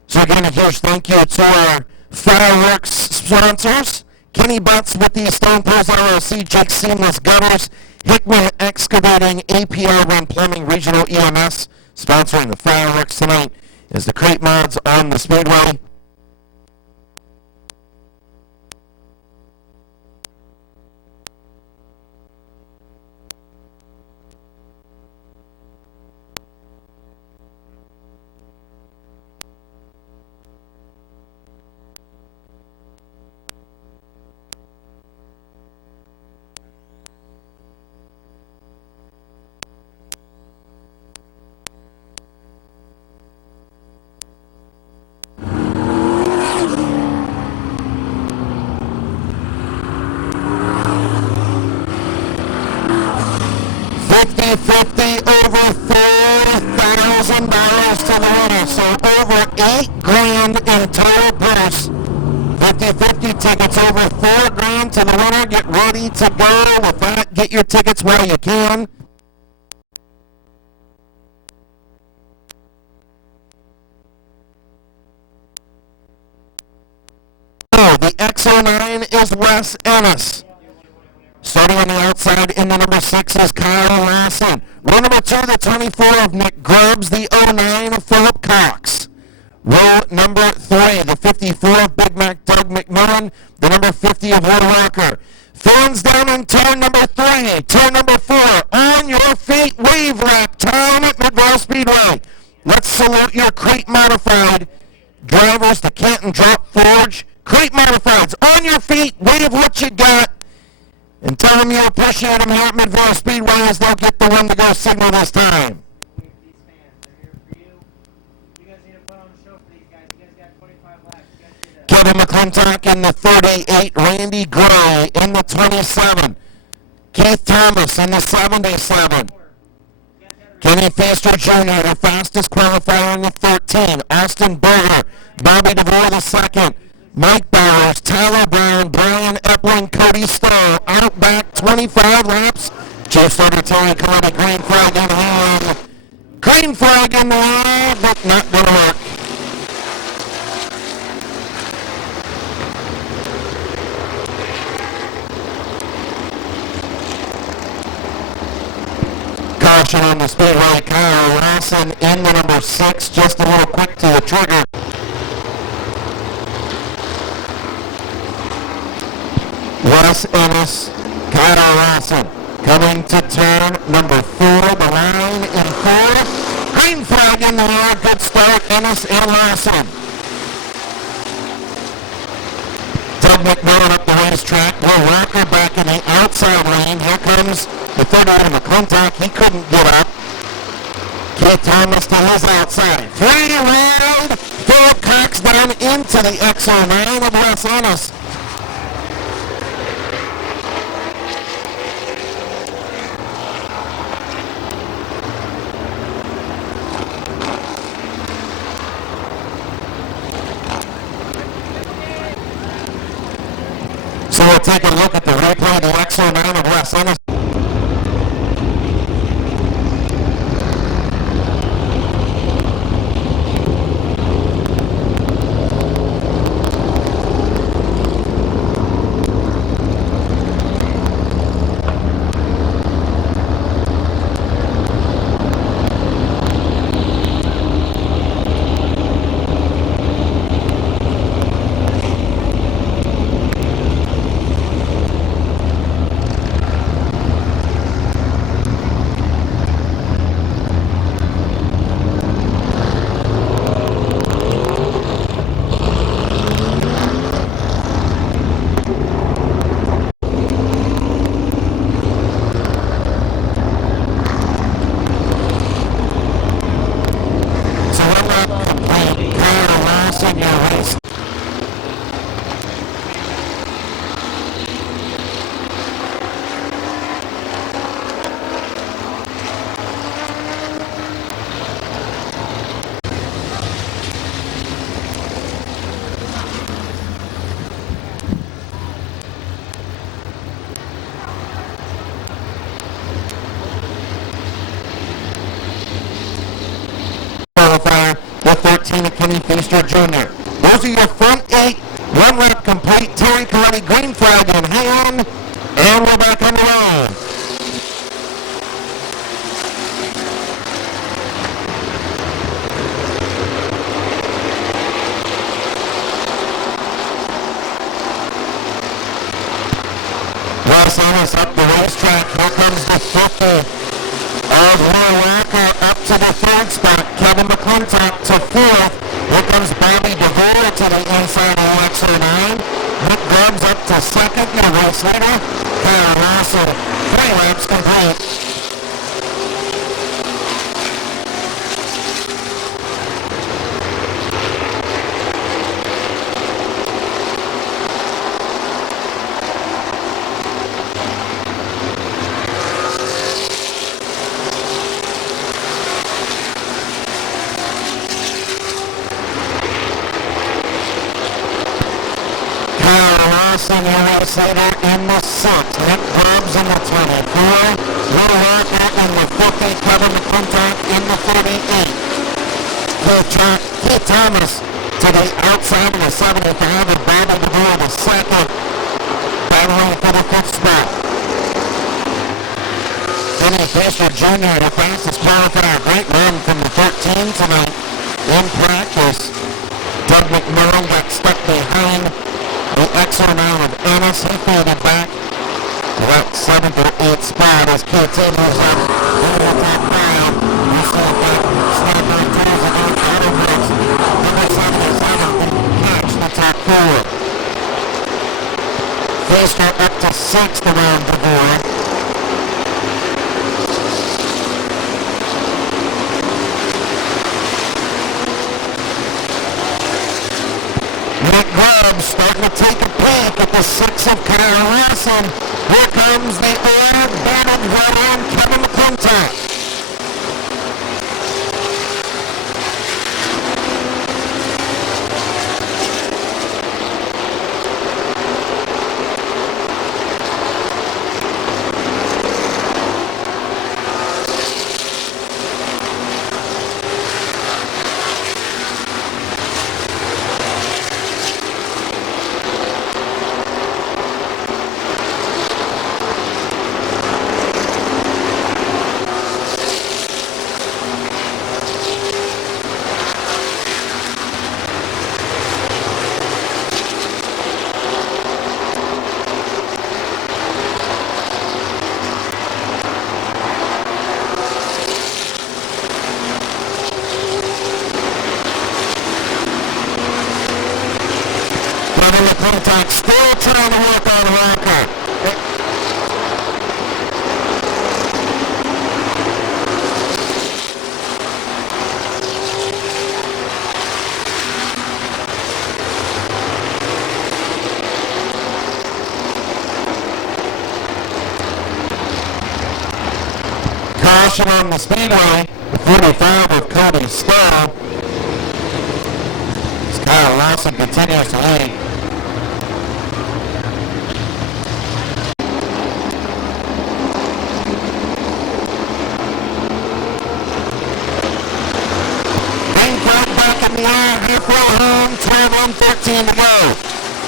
So again, a huge thank you to our fireworks sponsors. Kenny Butts with the Stone Pros LLC, Jake Seamless Gutters, Hickman Excavating, APR Run Plumbing, Regional EMS. Sponsoring the fireworks tonight is the Crate Mods on the Speedway. Over $4,000 to the winner, so over $8,000 in total purse. 50-50 tickets, over $4,000 to the winner. Get ready to go with that. Get your tickets while you can. Oh, the X09 is Wes Ennis. Starting on the outside in the number 6 is Kyle Lassen. Row number 2, the 24 of Nick Grubbs, the 09 of Philip Cox. Row number 3, the 54 of Big Mac Doug McMillan, the number 50 of Will Walker. Fans down in turn number 3, turn number 4, on your feet, wave wrap time at Midvale Speedway. Let's salute your Crate Modified drivers, the Canton Drop Forge. Crate Modifieds, on your feet, wave what you got. And tell them you appreciate them here at Midvale Speedway as they'll get the win to go signal this time. Kevin McClintock in the 38, Randy Gray in the 27, Keith Thomas in the 77, Kenny Feaster Jr., the fastest qualifier in the 13, Austin Berger, Bobby DeVore the second, Mike Bowers, Tyler Brown, Brian Epling, Cody Stowe, out back 25 laps. Chief Starter Terry Coletta, green flag in hand. Green flag in the air, but not going to work. Caution on the speedway, Kyle Lawson in the number 6, just a little quick to the trigger. Wes Ennis, Kyle Lawson coming to turn number 4, the line in 4. Green flag in the air, good start, and Ennis and Larson. Doug McMillan up the racetrack. Will Rocker back in the outside lane. Here comes the 38 of McClintock. He couldn't get up. Keith Thomas to his outside. Three wide. Philip Cox down into the XO9 of Los Angeles. So we'll take a look at the replay of the XO9 of Los Angeles. The 13 of Kenny Feaster Jr. Those are your front 8. One lap complete. Terry Coletti, green flag in hand. And we're back on the road. Los Angeles up the racetrack. Here comes the 50 of Will Rocker up to the 3rd spot. Kevin McClintock to 4th. Here comes Bobby DeVore to the inside of XO9. Nick Grubbs up to 2nd. Your race leader, Kyle Russell. 3 laps complete. Senior race leader in the 6th. Nick Grubbs in the 24. Will Rocker in the 50. Kevin McClintock in the 48. Keith Thomas to the outside of the 75. And Bobby DeVore the 2nd. Battling for the 5th spot. Kenny Feaster Jr. the fastest qualifier. Great run from the 13 tonight in practice. Doug McMillan got stuck behind the XO9 of Ennis. He faded back to that 7th or 8th spot as KT moves up into the top 5. You see that snapper toes against auto brakes. Number 77 didn't catch the top 4. Feaster up to 6th around DeVore. Nick Grubbs starting to take a peek at the 6 of Kyle Larson. Here comes the old battered veteran Kevin McClintock. McClintock still trying to work on Walker. Caution on the speedway, the 45 of Cody Stowe. Kyle Lawson continues to lead. Back in the air, halfway home, turn 113 to go.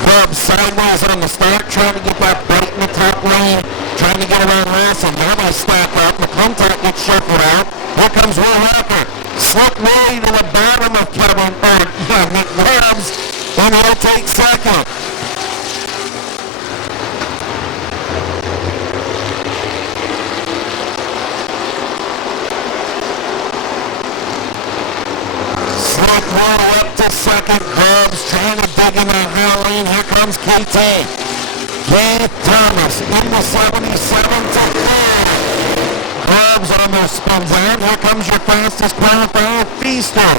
Club sideways on the start, trying to get that bite in the top lane, trying to get around Lassen. Now they step up, McClintock gets shuffled out. Here comes Will Walker. Slick Willie to the bottom of Nick Williams, and he'll take second. Slick Willie up to second. Grubbs trying to dig in that high lane. Here comes KT. Keith Thomas in the 77 to 4. Grubbs almost spins out. Here comes your fastest qualifier, Feaster.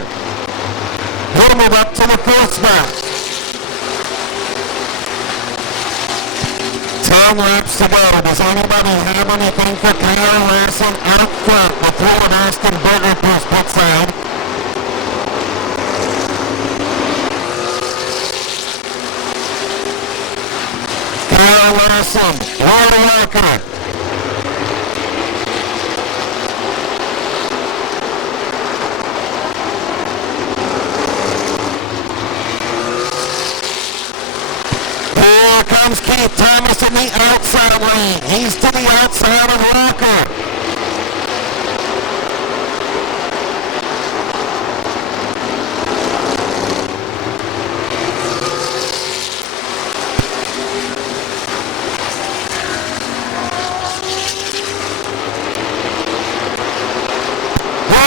He'll move up to the fourth spot. 10 laps to go. Does anybody have anything for Kyle Larson out front? The Ford Austin Burger Post pit side. Kyle Larson, Will Walker. Here comes Keith Thomas in the outside lane. He's to the outside of Walker.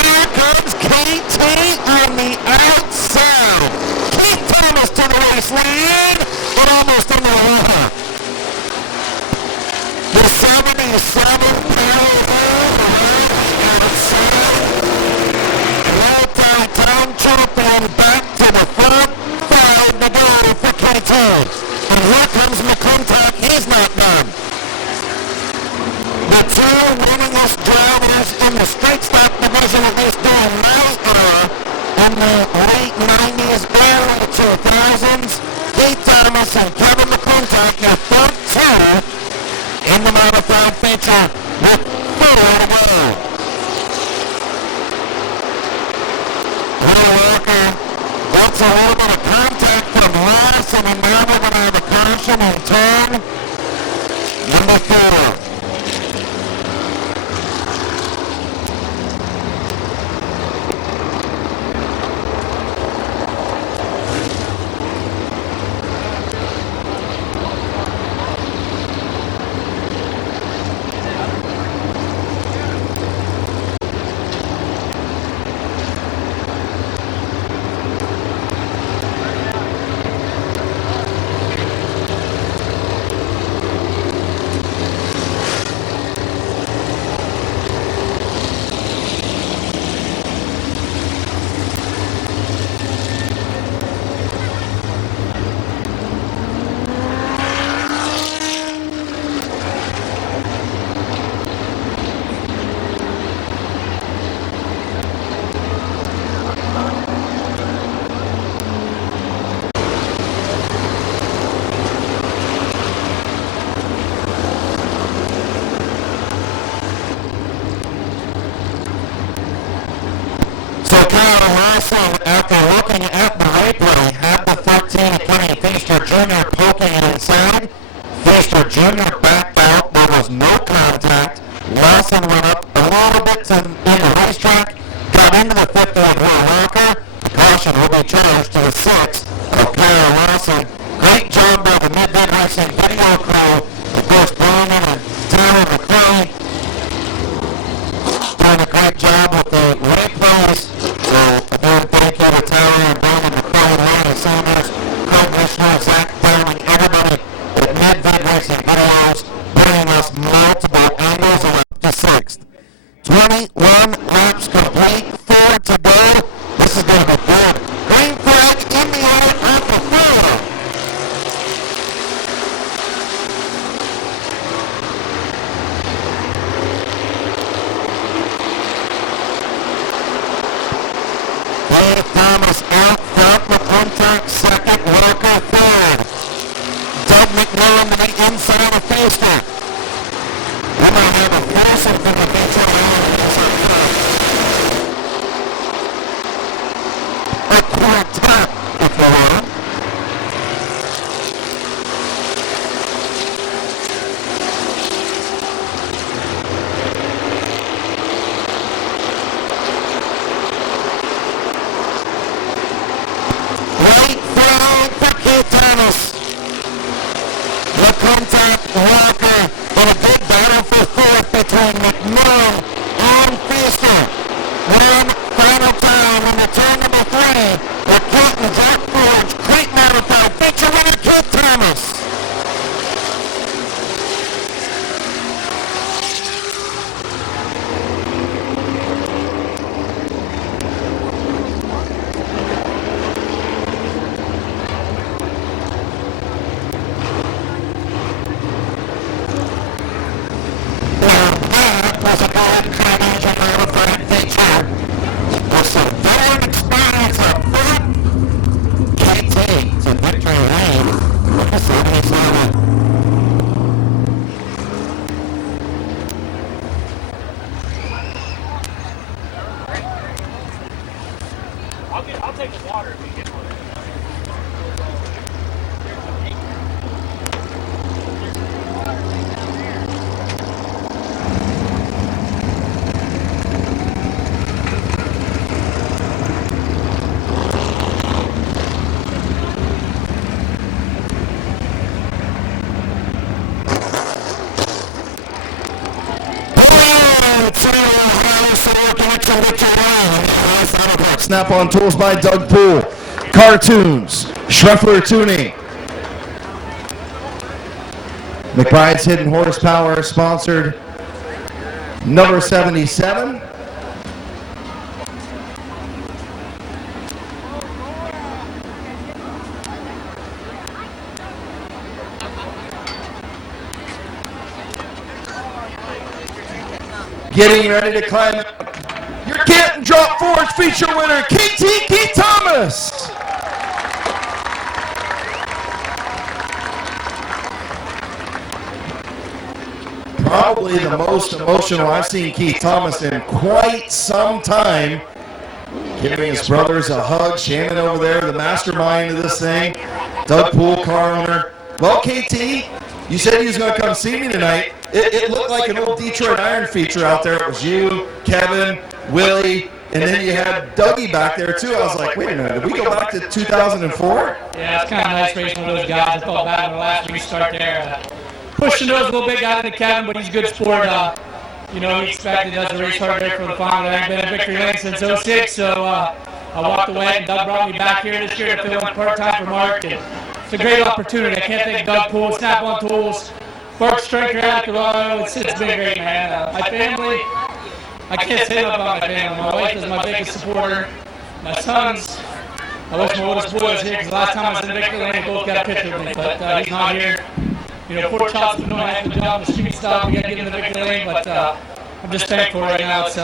Here comes KT on the outside. Keith Thomas to the race lead, but almost in the water. The 77 Powerball outside. Multi-time champion back to the front. 5 to go for KT. And here comes McClintock. He's not done. The two winningest drivers in the straight stock division, at least during my era, in the late 90s, early 2000s, Keith Thomas and Kevin McClintock, your front two in the modified feature with 4 to go. Will Walker gets a little bit of contact from Larson, and now we're going to have a caution in turn number 4. After looking at the replay, had the 13 Kenny Feaster Jr. poking inside. Feaster Jr. backed out. There was no contact. Larson went up a little bit in the racetrack, got into the 50 of Will Walker. Caution will be charged to the 6 of Kyle Larson. Great job by the Mid-Vid Racing video crew. Of course, Brandon and Tyler McCray doing a great job with the replays. Again, thank you to Tyler and Brandon McCray, Lonnie Sanders, Craig Wishner, Zach Dowling, 1 lap's complete, 4 to go. This is going to be good. Green flag in the air at the 4. Dave Thomas out front with contact second, Walker third. Doug McMillan to the inside of Faster. We might have a foursome from the feature line up front. A quartet, if you want. Right flag for Keith Thomas. The contact Walker in a big battle for fourth between McMillan and Feaster. One final time in the turn number 3 with Cotton Jack Forge, Creek Modified, feature winner Keith Thomas. Was a bad combination for the front feature. With some veteran experience up front. KT to victory lane with the 77. I'll take the water if you get one. Snap-on tools by Doug Poole. Cartoons, Schreffler Tuning. McBride's Hidden Horsepower sponsored number 77. Getting ready to climb out. Your Canton Drop Forge feature winner, KT Keith Thomas. Probably the most emotional I've seen Keith Thomas in quite some time. Giving his brothers a hug. Shannon over there, the mastermind of this thing. Doug Poole, car owner. Well, KT, you said he was going to come see me tonight. It looked like an old Detroit Iron feature out there. It was you, Kevin, Willie, and then you had Dougie back there too. I was like, wait a minute, did we go back to 2004? Yeah, it's kind of nice racing with those guys. I felt bad in the last restart there. Pushing those a little bit, got into Kevin, but he's a good sport. You know, he expected us to race hard there for the final. I haven't been in victory lane since 06, so I walked away, and Doug brought me back here this year to fill in part-time for Mark. And it's a great opportunity. I can't thank Doug Poole, Snap-on Tools, Mark Strinker, it's been great, man. My family, I can't say enough about my family. My wife is my biggest supporter. My sons, I wish my oldest boy was here because last time I was in victory lane, they both got a picture with me, but he's not here. You know, Pork Chop's been doing a heck of a job in the street style. We got to get in the victory lane, but I'm just thankful right now. It's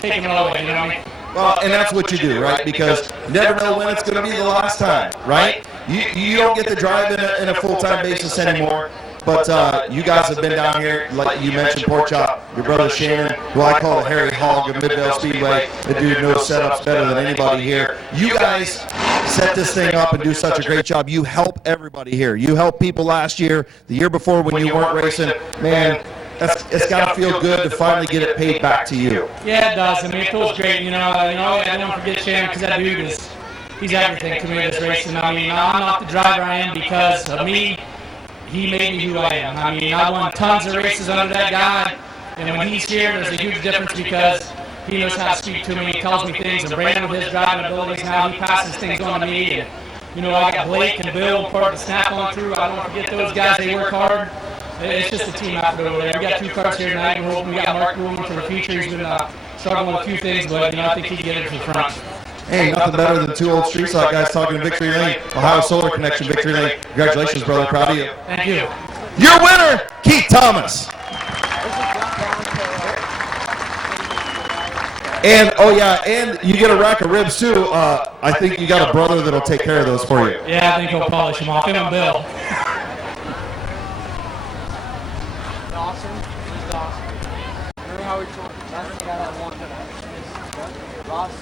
taking it all away, you know what I mean? Well, and that's what you do, right? Because you never know when it's going to be the last time, right? You don't get to drive in a full-time basis anymore. But you guys have been down here, like you mentioned, Pork Chop, your brother Shannon, who I call the Harry Hog of Midvale Speedway. The dude knows setups better than anybody here. You guys set this thing up and do such a great job. You help everybody here. You helped people last year, the year before when you weren't racing. Man, it's got to feel good to finally get it paid back to you. Yeah, it does. I mean, it feels great. You know, I don't forget Shannon because that dude he's everything to me in this racing. I mean, I'm not the driver I am because of me. He made me who I am. I mean, I won tons of races under that guy, and when he's here, there's a huge difference because he knows how to speak to me, he tells me things, and Brandon with his driving abilities now, he passes things on to me, and, you know, I got Blake and Bill, part of the Snap-on crew. I don't forget those guys, they work hard. it's just a team effort over there. We got 2 cars here tonight. We're hoping we got Mark moving for the future. He's been struggling with a few things, but I think he can get it to the front. Hey, nothing better than 2 old street stock guys talking to Victory Lane. Ohio Solar Connection, Victory Lane. Congratulations, brother. Proud of you. Thank you. Your winner, Keith Thomas. And, oh yeah, and you get a rack of ribs too. I think you got a brother that'll take care of those for you. Yeah, I think he'll polish them off. Him and Bill. Awesome. He's awesome. Remember how we told last guy that won? Ross,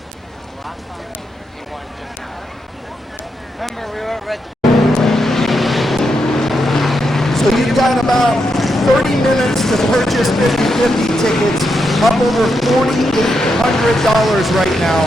last time he won just now. Remember we were red. So you've got about 30 minutes to purchase 50/50 tickets, up over $4,800 right now.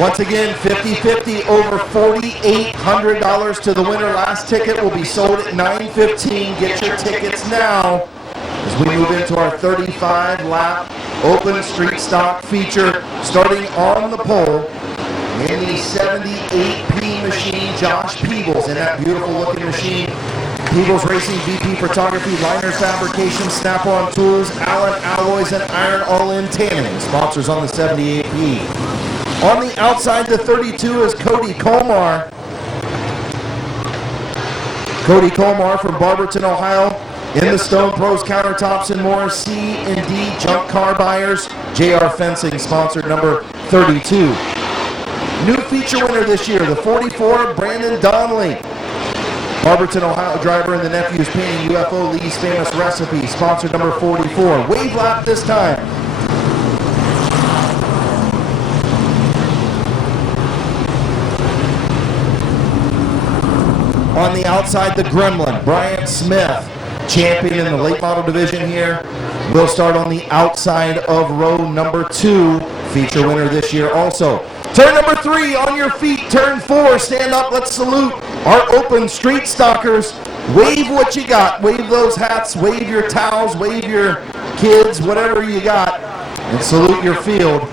Once again, 50/50 over $4,800 to the winner. Last ticket will be sold at 9:15. Get your tickets now as we move into our 35-lap open street stock feature, starting on the pole in the 78P machine, Josh Peebles in that beautiful looking machine. Peebles Racing, VP Photography, Liners Fabrication, Snap-on Tools, Allen Alloys, and Iron All-In Tanning. Sponsors on the 78P. On the outside, the 32 is Cody Colmar. Cody Colmar from Barberton, Ohio. In the Stone Pros Countertops and more, C&D Junk Car Buyers. JR Fencing, sponsored number 32. New feature winner this year, the 44, Brandon Donnelly. Barberton, Ohio driver in the Nephews Painting UFO Lee's Famous Recipe, sponsored number 44. Wave lap this time. On the outside, the Gremlin, Bryant Smith, champion in the late model division here. Will start on the outside of row number 2, feature winner this year also. Turn number 3, on your feet. Turn 4, stand up, let's salute our open street stockers. Wave what you got. Wave those hats, wave your towels, wave your kids, whatever you got, and salute your field.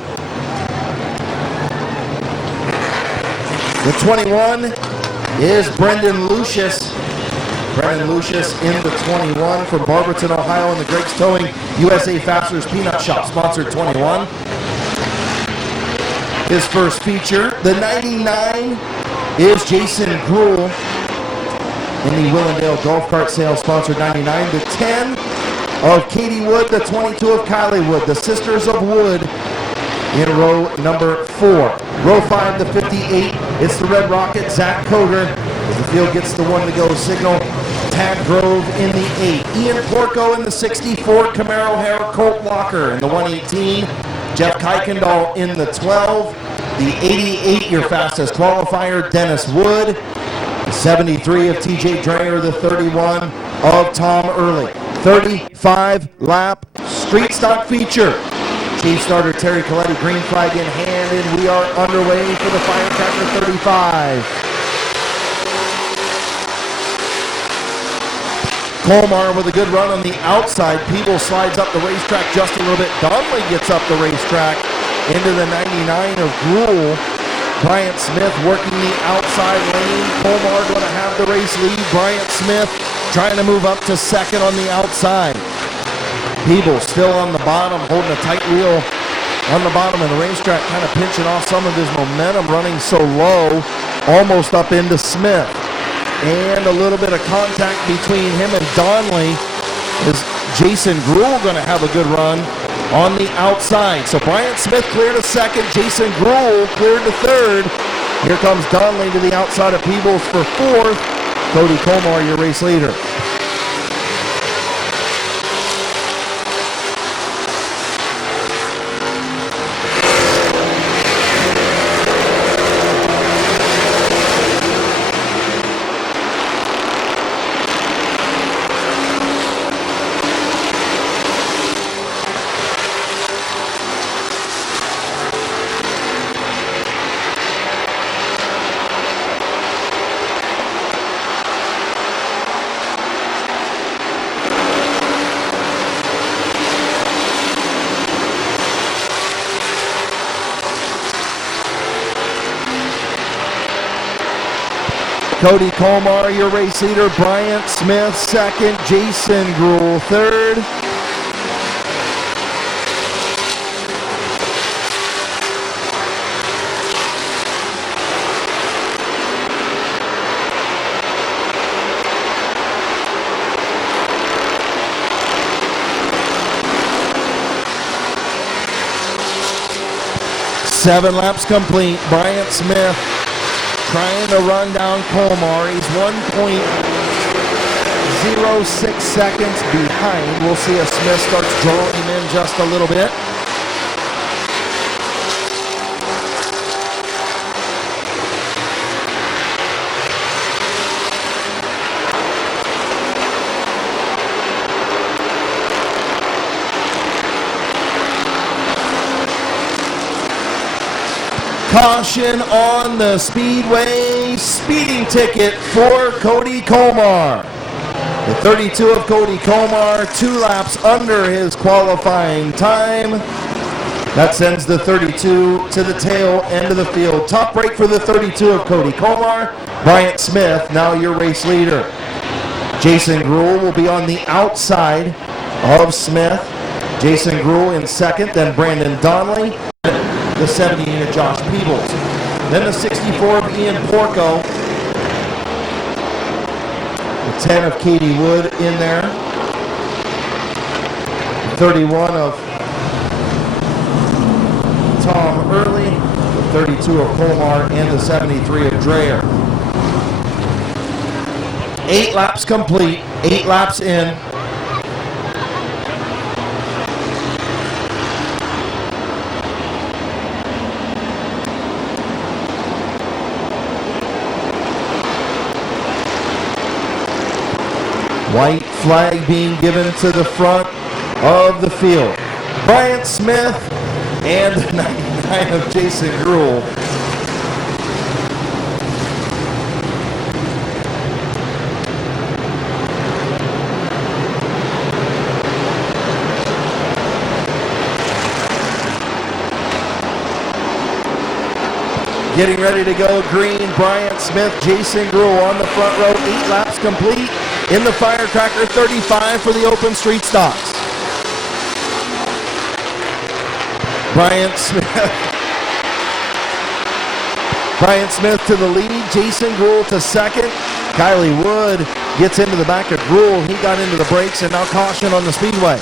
The 21 is Brendan Lucius. Brendan Lucius in the 21 from Barberton, Ohio, in the Greg's Towing USA Fasteners Peanut Shop, sponsored 21. His first feature. The 99 is Jason Gruhl in the Willendale Golf Cart Sales, sponsored 99. The 10 of Katie Wood, the 22 of Kylie Wood, the Sisters of Wood in row number 4. Row 5, the 58, it's the Red Rocket, Zach Koger, as the field gets the 1 to go signal. Tad Grove in the 8. Ian Porco in the 64, Camaro Hair, Colt Walker in the 118. Jeff Kuykendall in the 12. The 88, your fastest qualifier, Dennis Wood. The 73 of TJ Dreyer, the 31 of Tom Early. 35-lap street stock feature. Chief starter Terry Coletti, green flag in hand, and we are underway for the Firecracker 35. Colmar with a good run on the outside. Peebles slides up the racetrack just a little bit. Donnelly gets up the racetrack into the 99 of Gruhl. Bryant Smith working the outside lane. Colmar going to have the race lead. Bryant Smith trying to move up to second on the outside. Peebles still on the bottom, holding a tight wheel on the bottom of the racetrack, kind of pinching off some of his momentum, running so low, almost up into Smith. And a little bit of contact between him and Donnelly. Is Jason Gruhl going to have a good run on the outside? So Bryant Smith cleared to second, Jason Gruhl cleared to third. Here comes Donnelly to the outside of Peebles for fourth. Cody Colmar, your race leader. Cody Colmar, your race leader. Bryant Smith, second. Jason Gruhl, third. Seven laps complete. Bryant Smith trying to run down Colmar. He's 1.06 seconds behind. We'll see if Smith starts drawing him in just a little bit. Caution on the speedway, speeding ticket for Cody Colmar. The 32 of Cody Colmar, 2 laps under his qualifying time. That sends the 32 to the tail end of the field. Top break for the 32 of Cody Colmar. Bryant Smith, now your race leader. Jason Gruhl will be on the outside of Smith. Jason Gruhl in second, then Brandon Donnelly. The 70 of Josh Peebles. Then the 64 of Ian Porco. The 10 of Katie Wood in there. 31 of Tom Early. The 32 of Colmar and the 73 of Dreyer. 8 laps complete. 8 laps in. White flag being given to the front of the field. Bryant Smith and the 99 of Jason Gruhl. Getting ready to go green, Bryant Smith, Jason Gruhl on the front row. 8 laps complete. In the Firecracker 35 for the open street stocks. Bryant Smith to the lead. Jason Gruhl to second. Kylie Wood gets into the back of Gruhl. He got into the brakes and now caution on the speedway.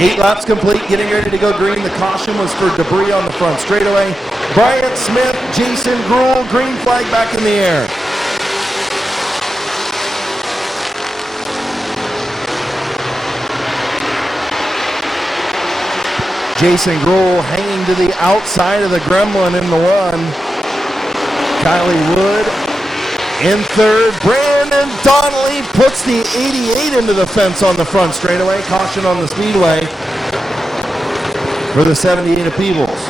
Eight laps complete, getting ready to go green. The caution was for debris on the front straightaway. Bryant Smith, Jason Gruhl, green flag back in the air. Jason Gruhl hanging to the outside of the Gremlin in the 1. Kylie Wood in third. Brandon Donnelly puts the 88 into the fence on the front straightaway. Caution on the speedway for the 78 of Peebles.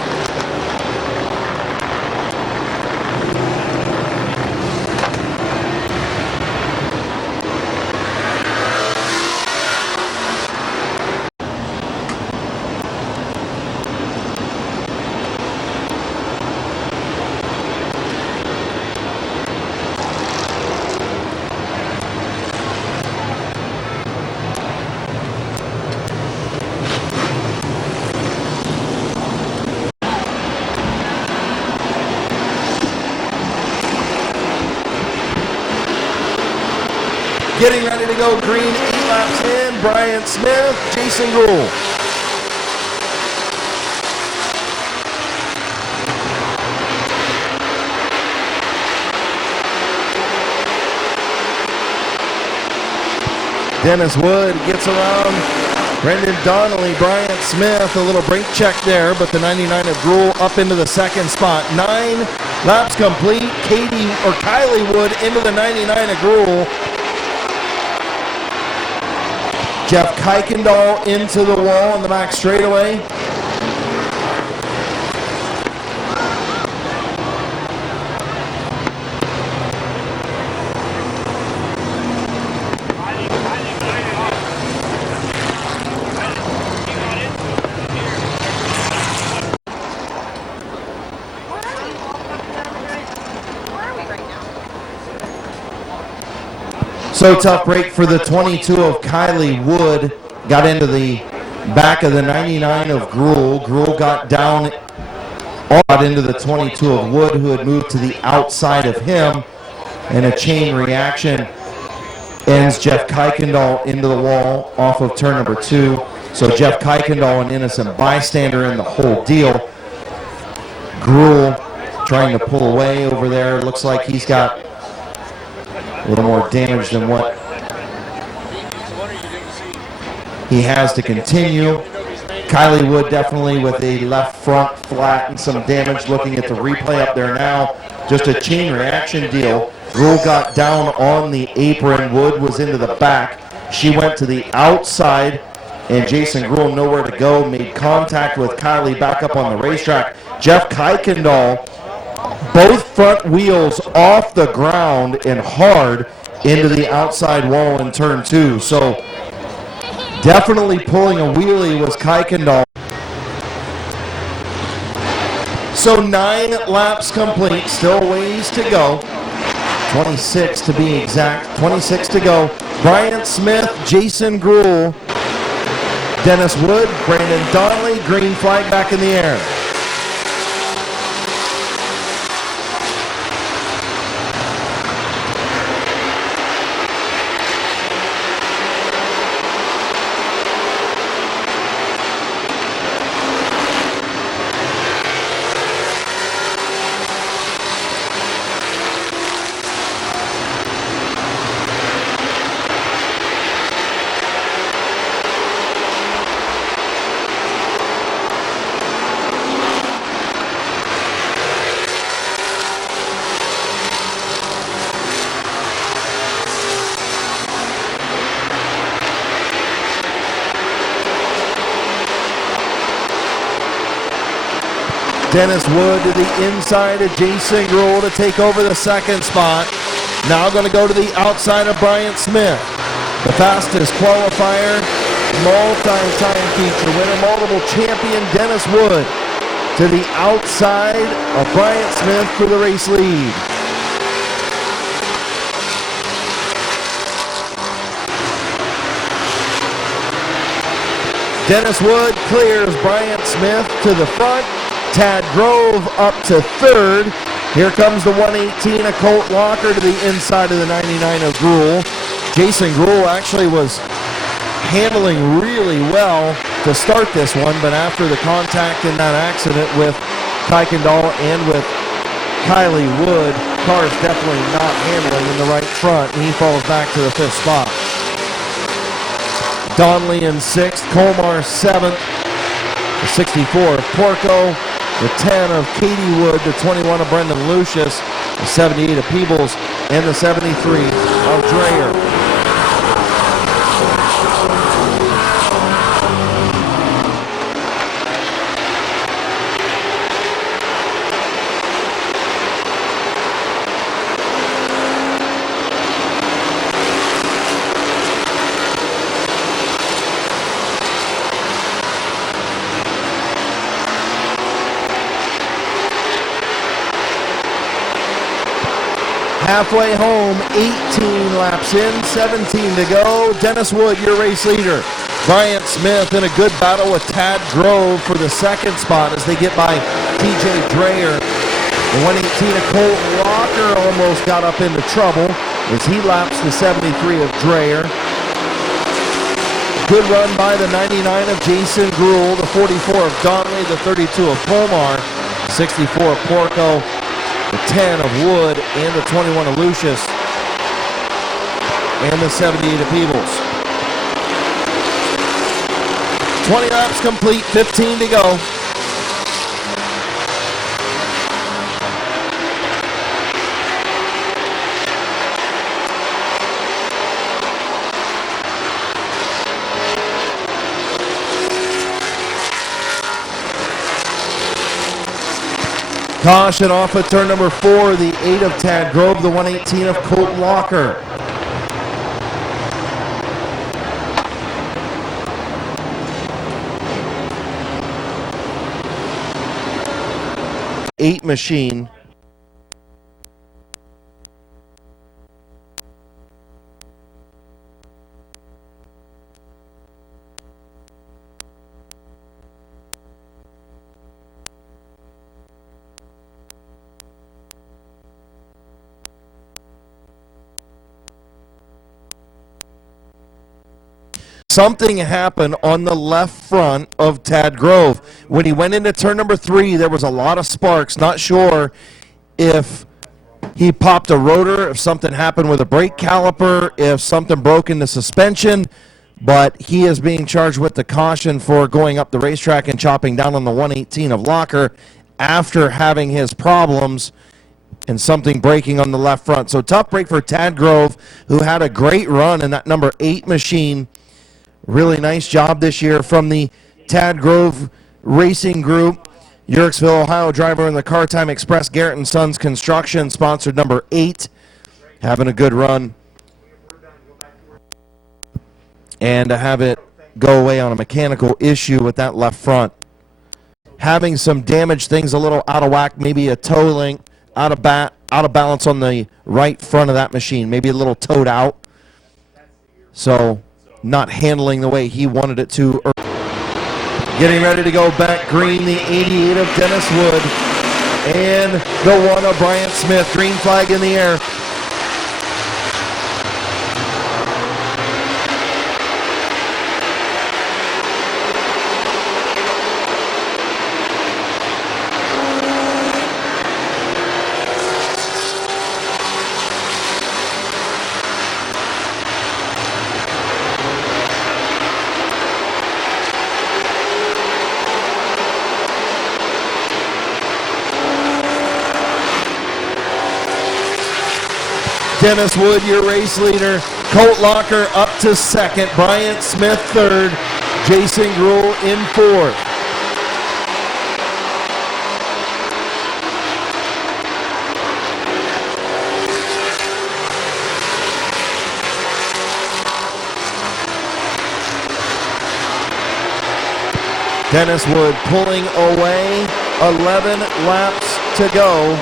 Getting ready to go green, 8 laps in, Bryant Smith, Jason Gould. Dennis Wood gets around Brendan Donnelly, Bryant Smith, a little brake check there, but the 99 of Gruhl up into the second spot. 9 laps complete. Kylie Wood into the 99 of Gruhl. Jeff Kuykendall into the wall in the back straightaway. So tough break for the 22 of Kylie Wood. Got into the back of the 99 of Gruhl. Gruhl got down into the 22 of Wood, who had moved to the outside of him. And a chain reaction ends Jeff Kuykendall into the wall off of turn number 2. So Jeff Kuykendall, an innocent bystander in the whole deal. Gruhl trying to pull away over there. Looks like he's got a little more damage than what he has to continue. Kylie Wood definitely with a left front flat and some damage. Looking at the replay up there now, just a chain reaction deal. Gruhl got down on the apron. Wood was into the back. She went to the outside, and Jason Gruhl nowhere to go. Made contact with Kylie back up on the racetrack. Jeff Kuykendall, both front wheels off the ground and hard into the outside wall in turn 2. So definitely pulling a wheelie was Kuykendall. So 9 laps complete, still ways to go. 26 to be exact, 26 to go. Bryant Smith, Jason Gruhl, Dennis Wood, Brandon Donnelly, green flag back in the air. Dennis Wood to the inside of Jason Gruhl to take over the second spot. Now going to go to the outside of Bryant Smith. The fastest qualifier, multi-time feature winner, multiple champion Dennis Wood to the outside of Bryant Smith for the race lead. Dennis Wood clears Bryant Smith to the front. Tad Grove up to third. Here comes the 118 of Colt Walker to the inside of the 99 of Gruhl. Jason Gruhl actually was handling really well to start this one, but after the contact in that accident with Kuykendall and with Kylie Wood, car's definitely not handling in the right front, and he falls back to the 5th spot. Donnelly in 6th, Colmar 7th, the 64 of Porco, the 10 of Katie Wood, the 21 of Brendan Lucius, the 78 of Peebles, and the 73 of Dreyer. Halfway home, 18 laps in, 17 to go. Dennis Wood, your race leader. Bryant Smith in a good battle with Tad Grove for the second spot as they get by TJ Dreyer. The 118 of Colt Walker almost got up into trouble. as he laps the 73 of Dreyer. Good run by the 99 of Jason Gruhl, the 44 of Donnelly, the 32 of Pomar, 64 of Porco, the 10 of Wood, and the 21 of Lucius, and the 78 of Peebles. 20 laps complete, 15 to go. Caution off at turn number 4, the 8 of Tad Grove, the 118 of Colt Locker. Eight machine. Something happened on the left front of Tad Grove. When he went into turn number 3, there was a lot of sparks. Not sure if he popped a rotor, if something happened with a brake caliper, if something broke in the suspension, but he is being charged with the caution for going up the racetrack and chopping down on the 118 of Locker after having his problems and something breaking on the left front. So tough break for Tad Grove, who had a great run in that number 8 machine. Really nice job this year from the Tad Grove Racing Group. Yerkesville, Ohio driver in the Car Time Express, Garrett & Sons Construction, sponsored number 8. Having a good run. And to have it go away on a mechanical issue with that left front. Having some damaged things a little out of whack, maybe a toe link, out of balance on the right front of that machine, maybe a little towed out. So not handling the way he wanted it to. Getting ready to go back green, the 88 of Dennis Wood and the 1 of Bryant Smith. Green flag in the air. Dennis Wood, your race leader. Colt Locker up to 2nd. Bryant Smith 3rd. Jason Gruhl in 4th. Dennis Wood pulling away. 11 laps to go.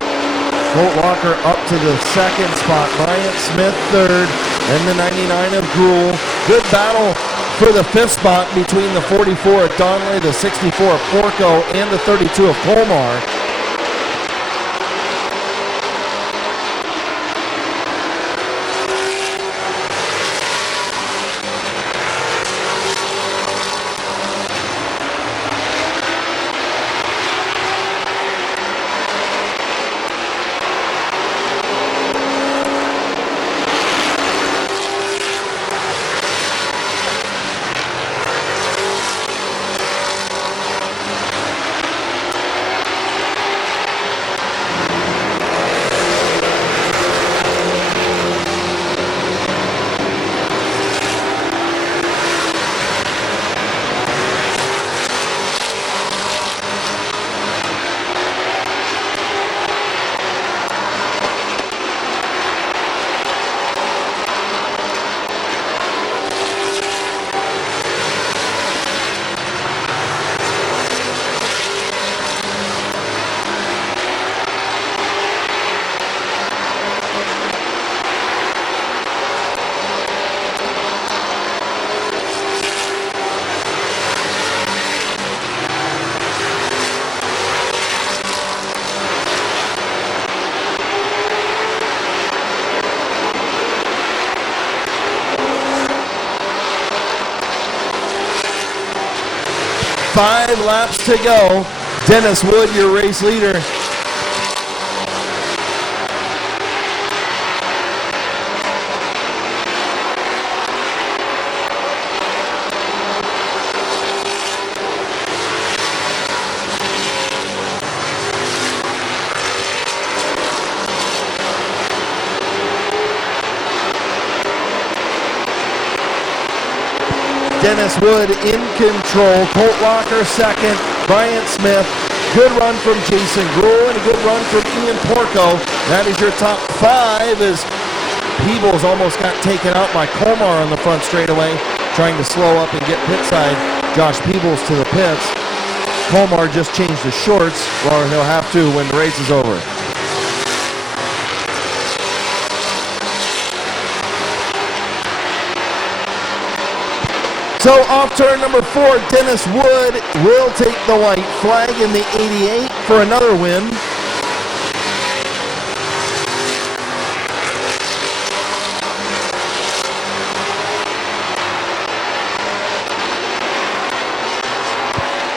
Colt Locker up to the 2nd spot. Bryant Smith 3rd, and the 99 of Gruhl. Good battle for the 5th spot between the 44 of Donnelly, the 64 of Porco, and the 32 of Colmar. 5 laps to go. Dennis Wood, your race leader. Dennis Wood in control. Colt Locker second. Bryant Smith. Good run from Jason Gruhl and a good run from Ian Porco. That is your top 5 as Peebles almost got taken out by Colmar on the front straightaway, trying to slow up and get pit side Josh Peebles to the pits. Colmar just changed the shorts, or he'll have to when the race is over. So off turn number 4, Dennis Wood will take the white flag in the 88 for another win.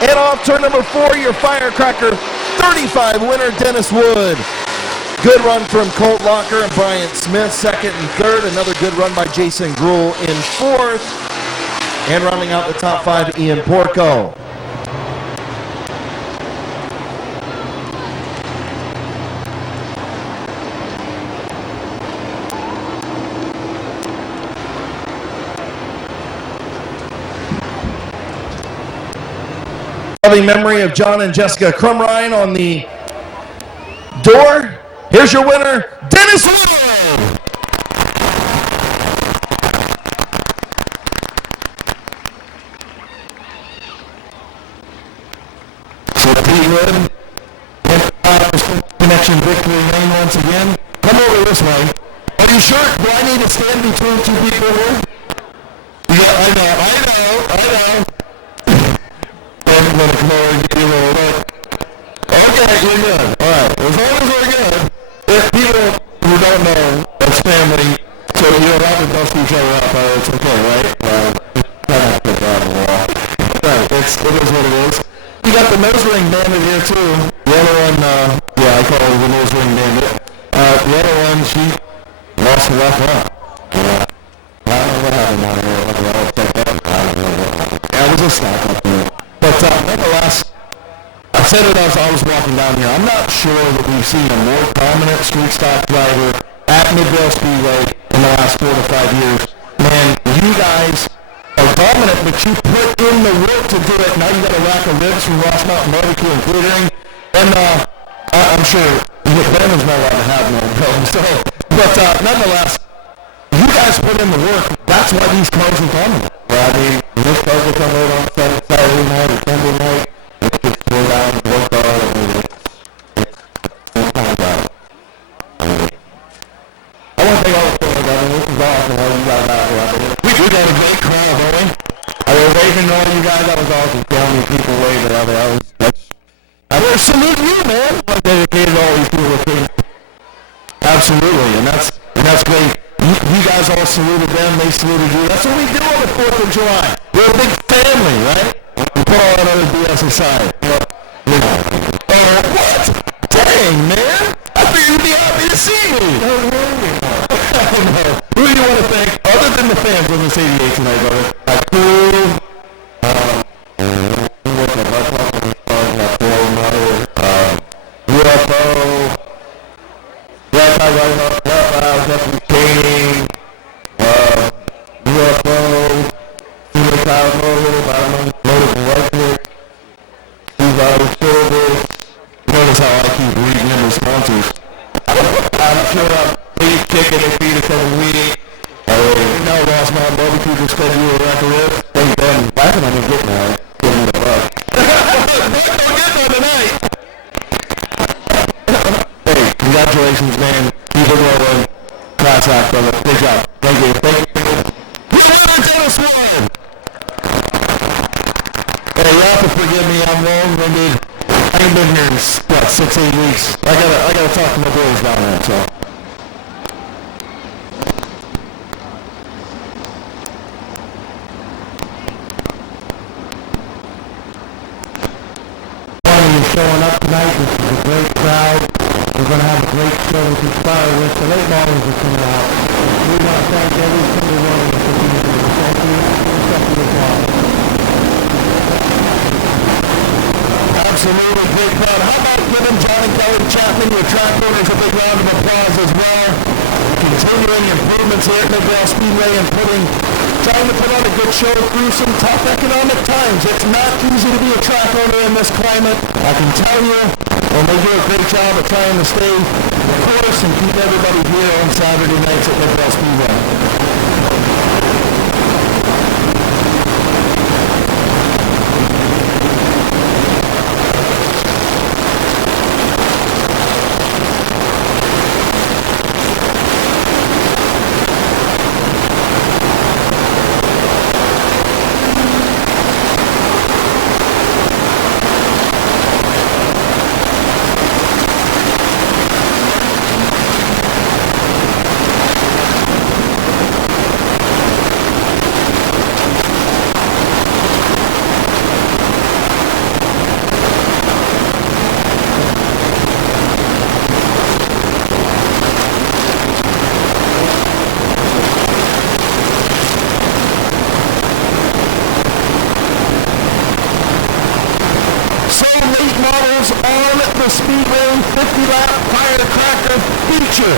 And off turn number 4, your Firecracker 35 winner, Dennis Wood. Good run from Colt Locker and Bryant Smith, second and third. Another good run by Jason Gruhl in fourth. And rounding out the top 5, Ian Porco. Loving memory of John and Jessica Crumrine on the door. Here's your winner, Dennis Wood. Connection victory lane once again. Come over this way. Are you sure? Do I need to stand between 2 people here? Yeah, I know. I'm going to come over and give you a little bit. Okay, you're good. All right, as long as we're good. If people who don't know, it's family, so you don't have to bust each other up. It's okay, right? Try not to put that on the wall. Right, it is what it is. You got the nose ring bandit here too. The other one, yeah, I call her the nose ring bandit. The other one, she lost the left one. Yeah. I don't know what happened down here. I don't know what happened. Yeah, it was a stack up here. But nonetheless, I said it as I was walking down here. I'm not sure that we've seen a more dominant street stock driver at Midvale Speedway in the last 4 to 5 years. Man, you guys are dominant, but you put in the work to do it. Now you got a rack of ribs from Ross Mountain Barbecue and Catering, and I'm sure Brandon's not allowed to have no problem. So, but nonetheless, you guys put in the work. That's why these cars are dominant. Well, I mean, this cars will come out on Saturday night or Sunday night. It's just slow down, work hard. I mean, it's kind of down. I want to thank all the fans. I mean, this is awesome. All you guys out here. We got a great crowd, don't we? I was waving to all you guys. That was awesome. So many people waving out there. I will salute you, man. I'm dedicated to all these people. Absolutely, and that's great. You guys all saluted them. They saluted you. That's what we do on the 4th of July. We're a big family, right? We put all that other BS aside. But, you know. What? Dang, man. I figured you'd be happy to see me. No. Who do you want to thank, other than the fans on this 88 tonight, brother? Congratulations, man. Keep it rolling. Class act, brother. Good job. Thank you. Dennis Wood. Hey, you have to forgive me. I'm long-winded. I ain't been here in, 6-8 weeks. I gotta talk to my boys down there, so. We're going to have a great show with these fireworks. The late models are coming out. We want to thank every single one of them for being here. Thank you. Give us a applause. Absolutely, great crowd. How about giving John and Kelly Chapman, your track owners, a big round of applause as well. Continuing improvements here at Mid-Vale Speedway and trying to put on a good show through some tough economic times. It's not easy to be a track owner in this climate, I can tell you. And they do a great job of trying to stay the course and keep everybody here on Saturday nights at Mid-Vale Speedway. The Speedway 50-lap firecracker feature.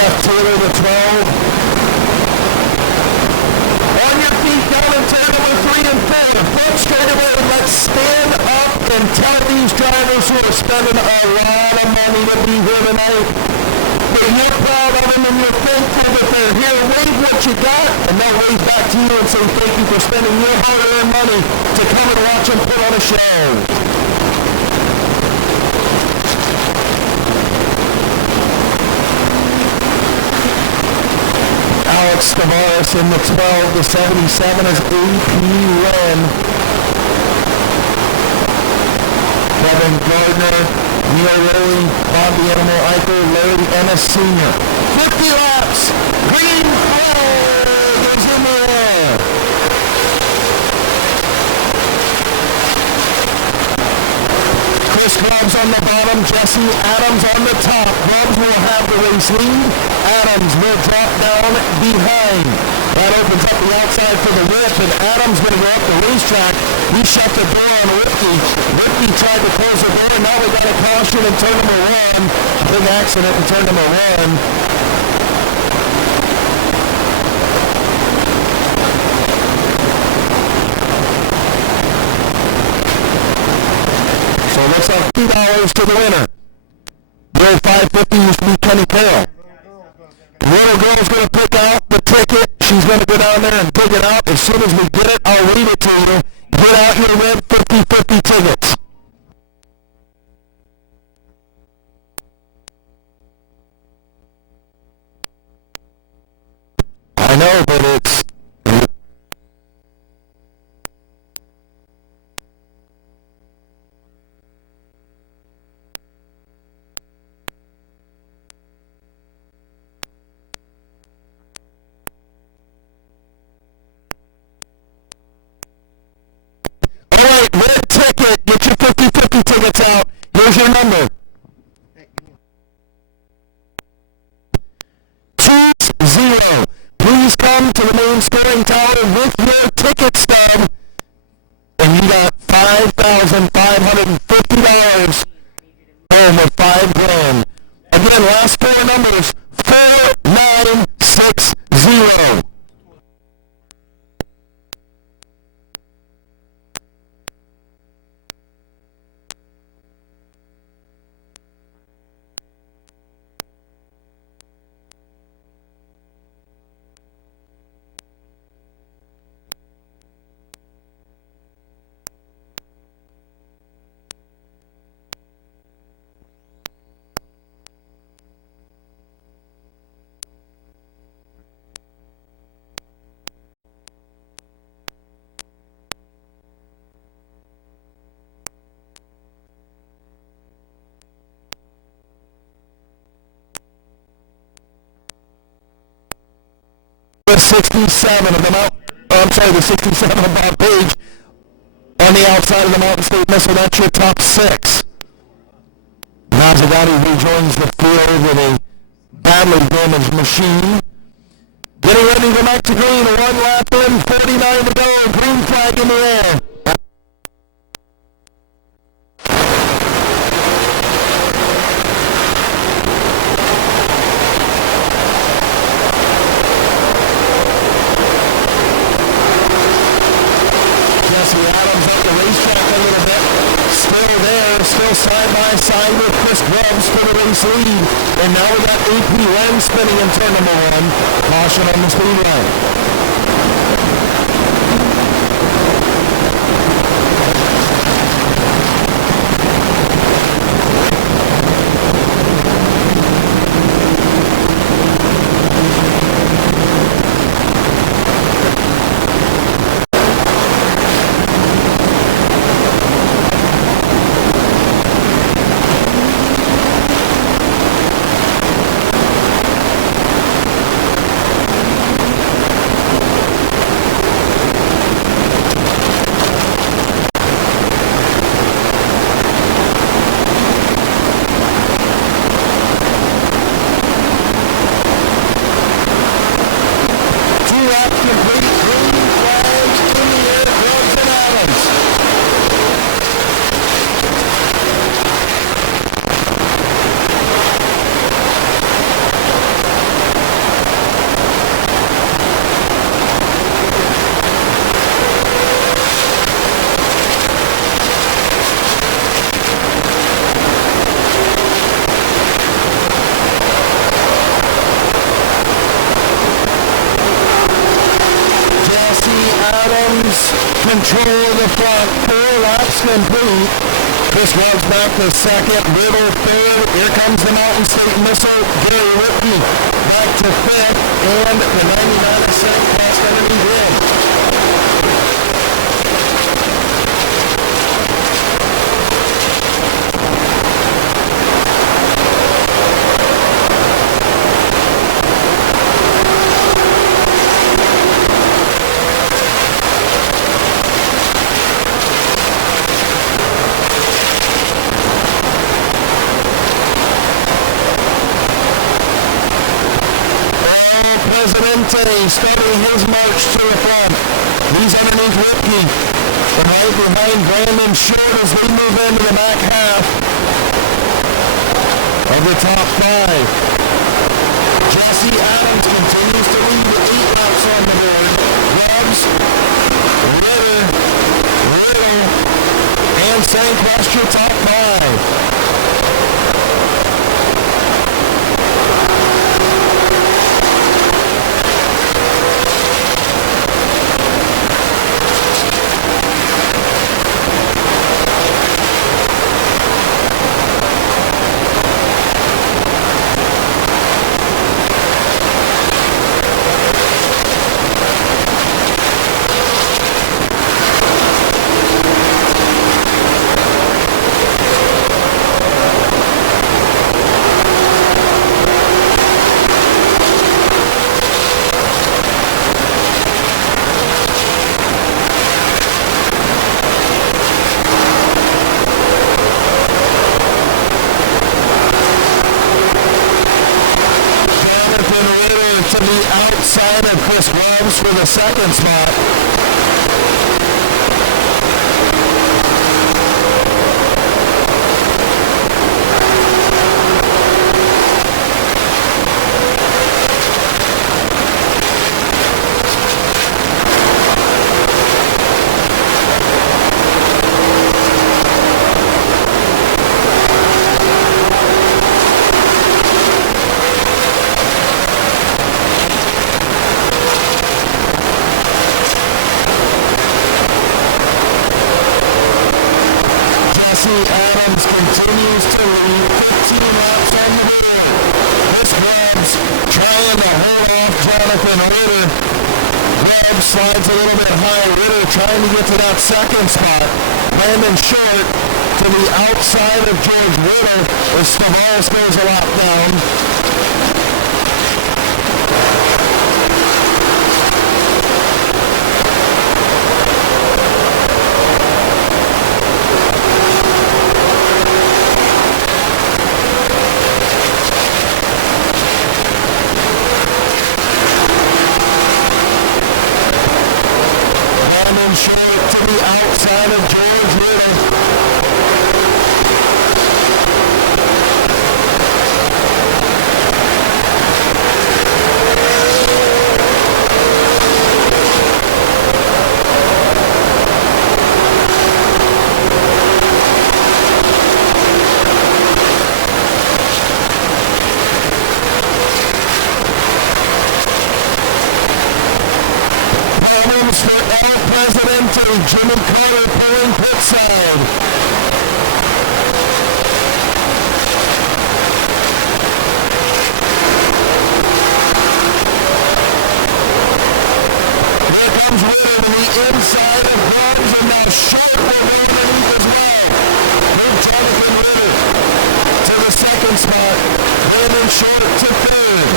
Jeff Taylor, the 12. On your feet, down in turn number 3 and 4. Front straightaway, and let's stand up and tell these drivers who are spending a lot of money to be here tonight that you're proud of them and you're thankful that they're here. Wave what you got, and they'll wave back to you and say thank you for spending your hard-earned money to come and watch them put on a show. Alex Tavares in the 12, the 77 is AP Ren. Kevin Gardner, Neil Rowley, Bobby Animal Eichel, Larry Ennis Sr. 50 laps, green flag is in the air. Chris Grubbs on the bottom, Jesse Adams on the top. Grubbs will have the race lead. Adams will drop down behind. That opens up the outside for the whip, and Adams going to go up the racetrack. He shut the door on Ricky. Ricky tried to close the door, and now we got a caution in turn number 1. Big accident in turn number 1. So let's have $2 to the winner. The old 550 used to be Kenny Carroll. The little girl's going to pick out the ticket. She's going to go down there and dig it out. As soon as we get it, I'll read it to you. Get out your red 50-50 tickets. I know, but it's... Red ticket, get your 50-50 tickets out. Here's your number. 20. Please come to the main scoring tower with your ticket stub. And you got $5,550 home with $5,000. Again, last 4 numbers, 4960. The 67 of the the 67 of Bob Page on the outside of the Mountain State Missile. That's your top 6. Now's the that, he rejoins the field with a badly damaged machine. Getting ready to go back to green, 1 lap in, 49 to go, green flag in the air. Jesse Adams at the racetrack a little bit. Still there, still side by side with Chris Grubbs for the race lead. And now we got AP Len spinning in turn number 1. Caution on the speedway. Control of the front, 4 laps complete. Chris Grubbs back to second, Riddle third. Here comes the Mountain State Missile. Gary Whitney back to fifth, and the 99% crossed underneath him. Presidente starting his march to the front. He's underneath Whitney. And right behind Brandon Short as we move into the back half of the top 5. Jesse Adams continues to lead with 8 laps on the board. Grubbs, Riddle, and Sanquestra top 5. Outside of Chris Grubbs for the second spot. Adams continues to lead, 15 laps on the board. This Grubbs trying to hold off Jonathan Ritter. Grubbs slides a little bit high. Ritter trying to get to that second spot. Brandon Short to the outside of George Ritter as Stavares goes a lap down. Jimmy Carter pulling pit side. Here comes Ritter to the inside of Grubbs, and now Short will go underneath as well. Here's Jonathan Ritter to the second spot. Brandon Short to third.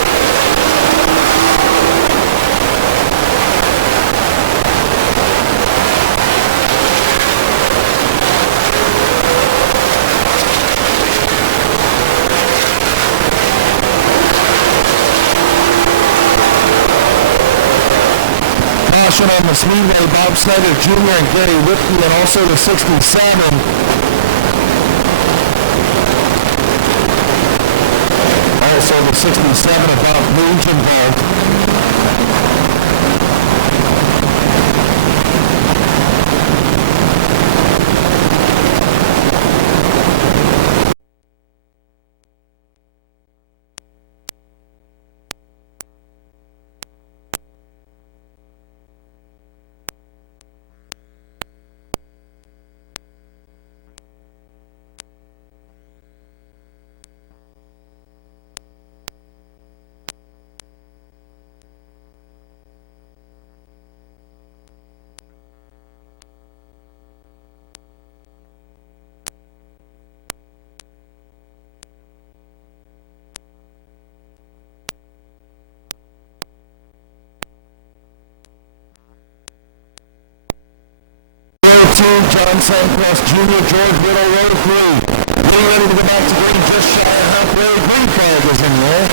Caution on the Speedway, Bob Snyder Jr. and Gary Whitney, and also the 67. Also the 67 of Bob Page involved. John Sandcross Jr., George Riddle, row 3. Getting ready to go back to green, just shy of halfway. Green flag is in there.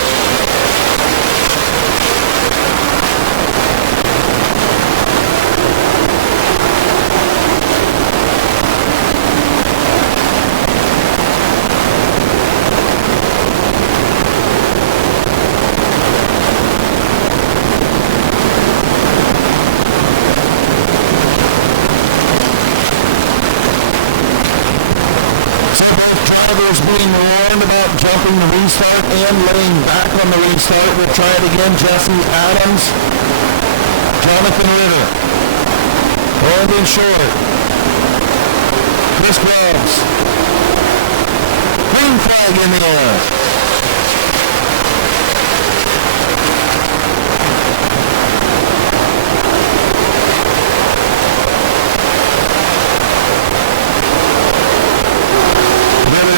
Being warned about jumping the restart and laying back on the restart. We'll try it again. Jesse Adams, Jonathan Ritter, Brandon Short, Chris Grubbs. Green flag in the air.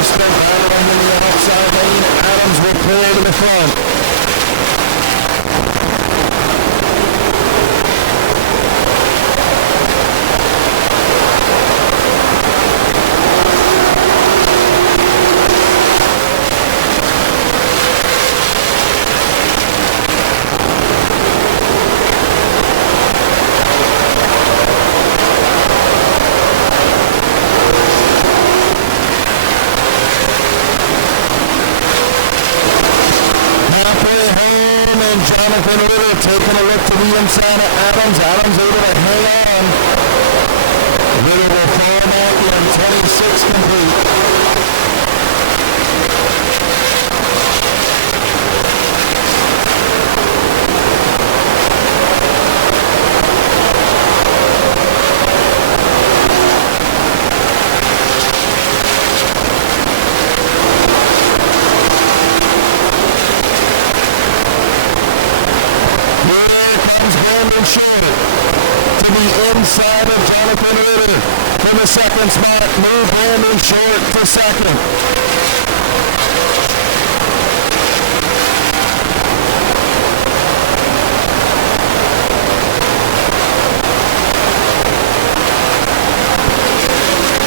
Still battling in the outside lane. Adams will clear to the front. Jonathan Ritter taking a look to the inside of Adams. Adams able to hang on. Ritter will fall back in 26 complete. Short to the inside of Jonathan Ritter for the second spot. Move Brandon Short to second.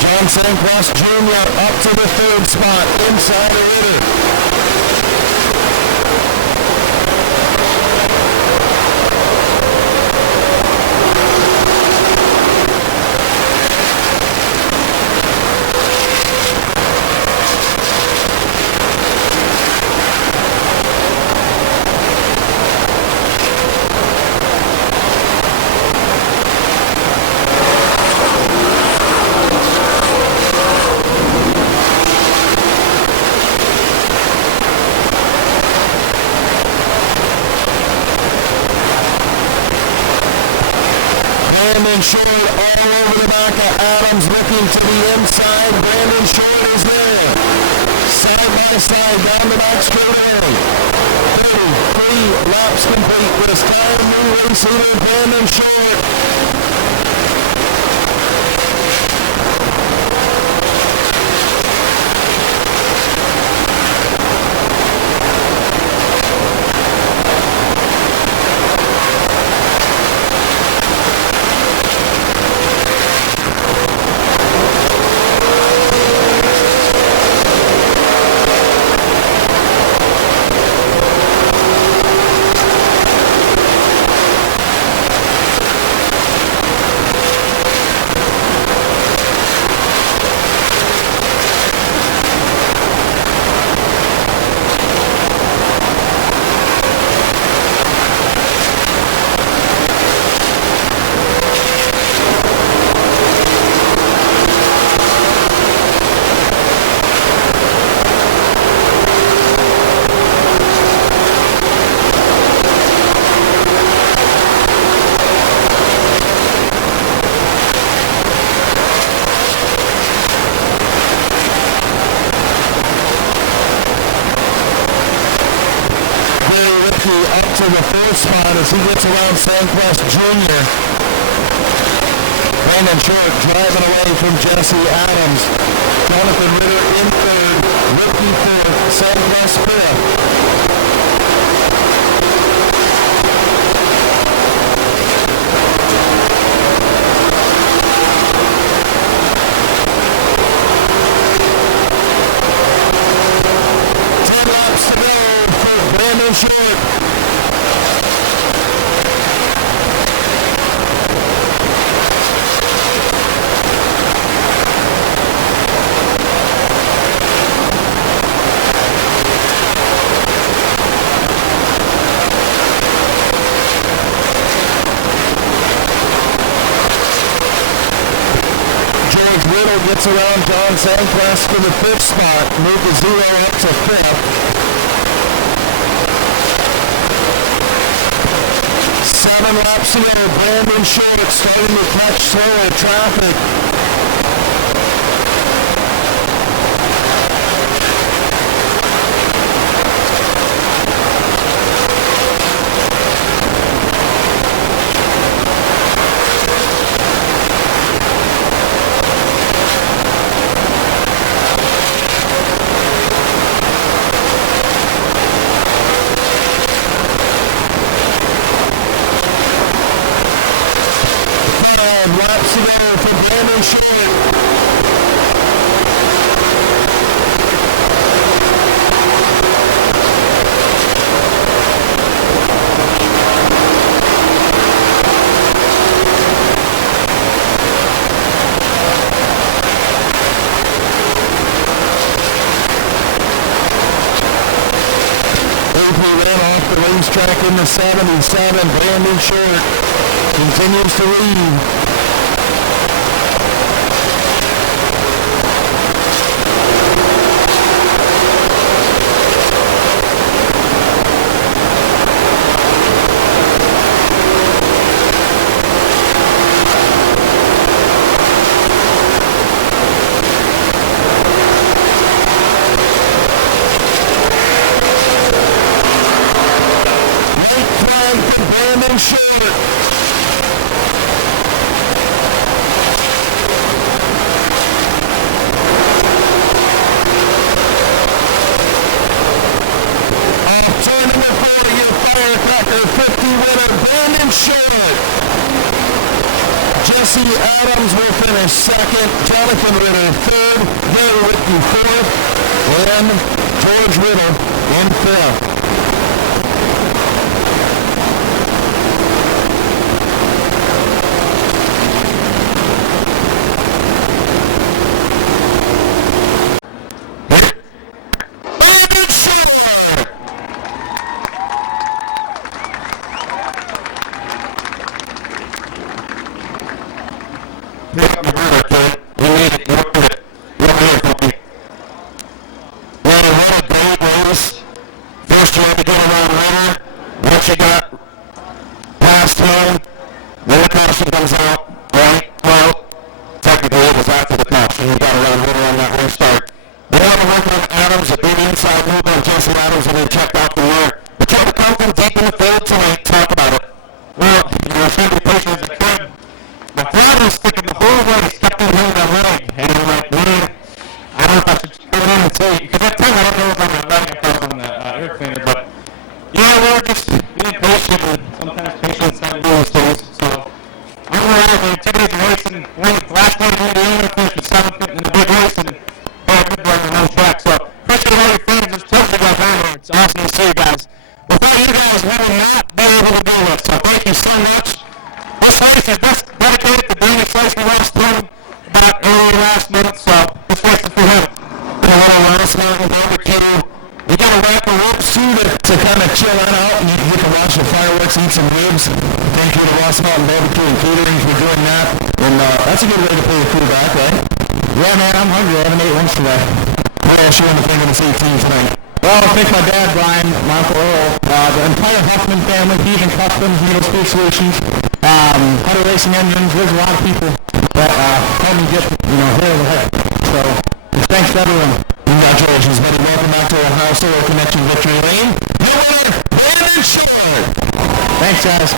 John Sandcross Jr. up to the third spot inside of Ritter. Short all over leading to the inside. Brandon Short is there. Side by side down the back straightaway. 33 laps complete. This time, new race leader Brandon Short. Up to the first spot as he gets around Sandquist Jr. Brandon Short driving away from Jesse Adams. Jonathan Ritter in third. Rookie fourth. Sandquist fifth. Short. George Riddle gets around John Sandquist for the fifth spot. Move the 0 up to fifth. 7 laps to go. Brandon Short starting to catch slower traffic. Laps to go for Brandon Short. Ran off the racetrack in the 77. Brandon Short continues to lead. Brandon Short. Off turn number 4 to get a firecracker 50 winner Brandon Short. Jesse Adams will finish second. Jonathan Ritter third. Bill Ricky fourth. And George Riddle in fifth. Comes out, right, well, technically it was after the moved on Jason Adams and then checked out the rear. But tried to come from deep in the field tonight. Talk about it. Well, you know, trying to be patient as I could. The throttle was sticking the whole way, kept on hitting that leg. And I'm like, man, I don't know if I should go in and take, because that time I don't know if I'm on my leg, if I was on the air cleaner, but yeah, we're just being patient, and sometimes patience is not doing things. So I'm around for 2 days of racing. Last time we were in, I finished with 7th in the big race, and had a good run on the home track. So appreciate all your fans. Just tell you guys down here. It's awesome to see you guys. Without you guys, we would not be able to do it. So thank you so much. Us racers, this dedicated to Danny Slice and Ross Thornton about early last month. So this race is for him. A little Ross Mountain barbecue. We got a wrap of ropes too to kind of chill out and you can watch the fireworks, eat some ribs. Thank you to Ross Mountain Barbecue and Catering for doing that. And that's a good way to pay the crew back, right? Yeah, man, I'm hungry. I haven't ate once today. What else you want to think of this 18 tonight? Well, I think my dad, Brian, my Uncle Earl, the entire Huffman family, Heathen Customs, Needle Speed Solutions, Hunter Racing Engines. There's a lot of people that helped me get, here in the head. So, thanks to everyone. Congratulations, buddy. Welcome back to Ohio Solo Connection Victory Lane. Your winner, Brandon Short. Thanks, guys.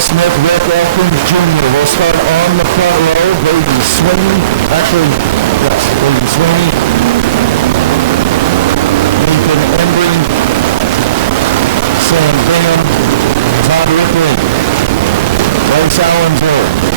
Smith, Rick Elkins Jr. will start on the front row. Lady Sweeney, actually, yes, Lady Sweeney. Nathan Embry, Sam Bingham, Todd Ripley, Bryce Allensworth.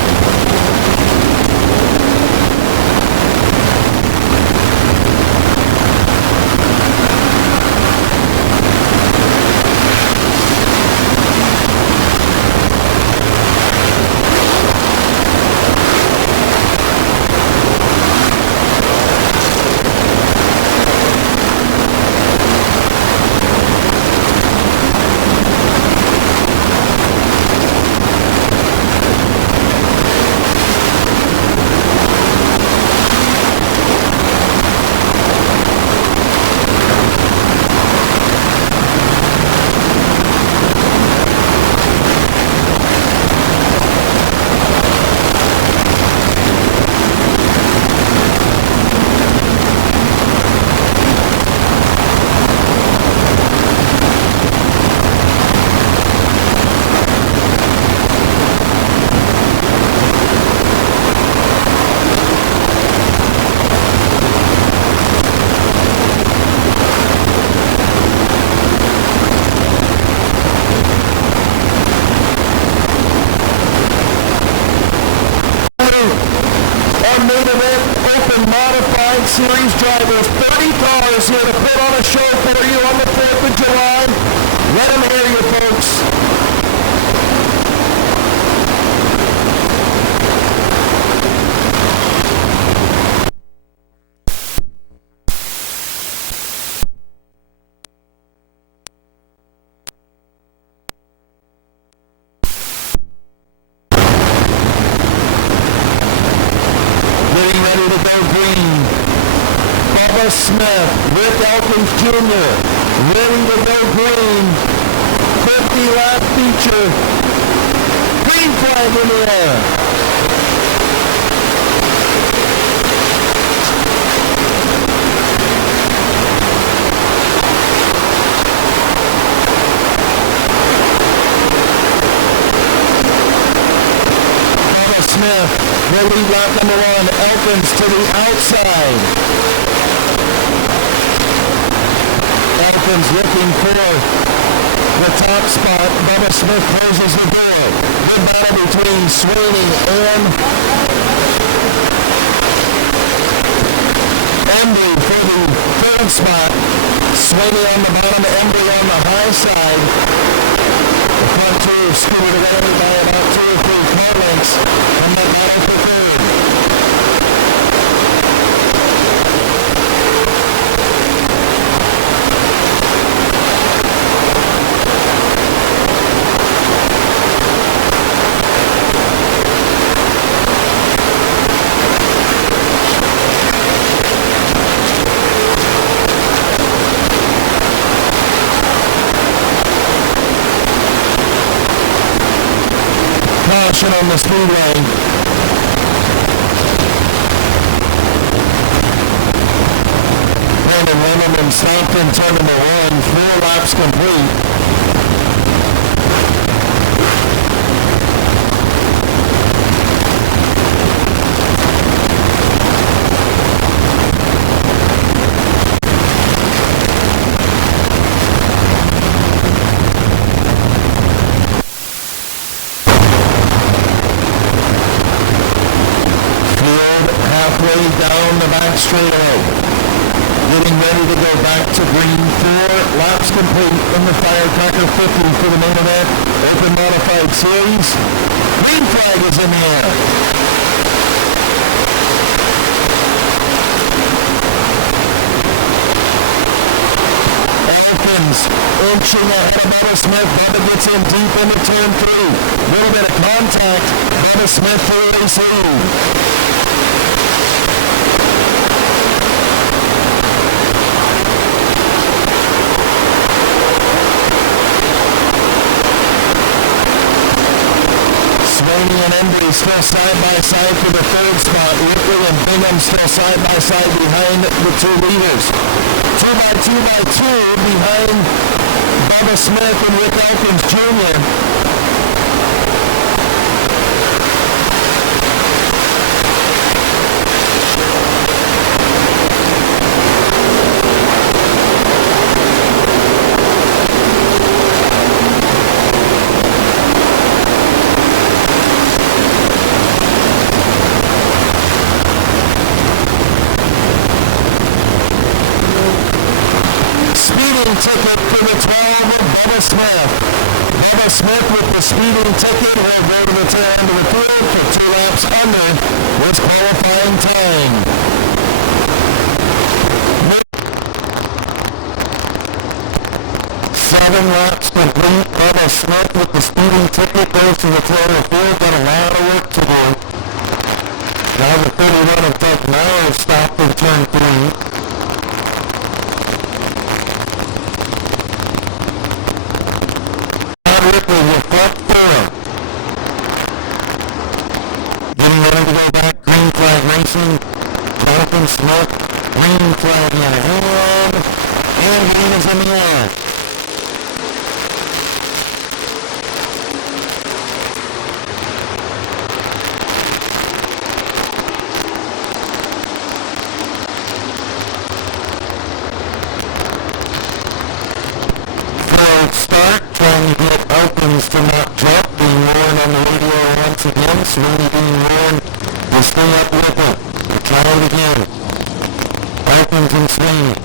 Modified Series drivers, 30 cars here to put on a show for you on the 4th of July. Let them hear you, folks. Getting ready to go green. Bubba Smith, Rick Elkins Jr., ready to go green. 50-lap feature. Green flag in the air. Smith, will lead lap number 1. Elkins to the outside. Elkins looking for the top spot. Bubba Smith closes the door. Good battle between Sweeney and Embry for the third spot. Sweeney on the bottom, Embry on the high side. The front two scooted away by about 2 or 3 car lengths from that battle for third. On the speedway. Brandon Lindemann stopped in turn number 1, 4 laps complete. Down the back straightaway. Getting ready to go back to green. 4 laps complete in the Firecracker 50 for the main event. Open Modified Series. Green flag is in the air. Elkins inching ahead of Bubba Smith. Bubba gets in deep into turn 3. Little bit of contact. Bubba Smith for the race lead. Sweeney and Embry still side by side for the third spot. Ripley and Bingham still side by side behind the 2 leaders. 2 by 2 by 2 behind Bubba Smith and Rick Elkins Jr. Ticket for the 12 of Bubba Smith. Bubba Smith with the speeding ticket will go to the tail end of the field for 2 laps under his qualifying time. 7 laps complete. Bubba Smith with the speeding ticket goes to the tail of the field. Got a lot of work to do. Now the 31 of Tech now stopped in turn 3. Jonathan Smith, green flag in hand, and green is in the air. Forward start, trying to get Elkins to not jump, being warned on the radio once again, Sweeney being warned to stay up with it. Try it again. Elkins and Sweeney.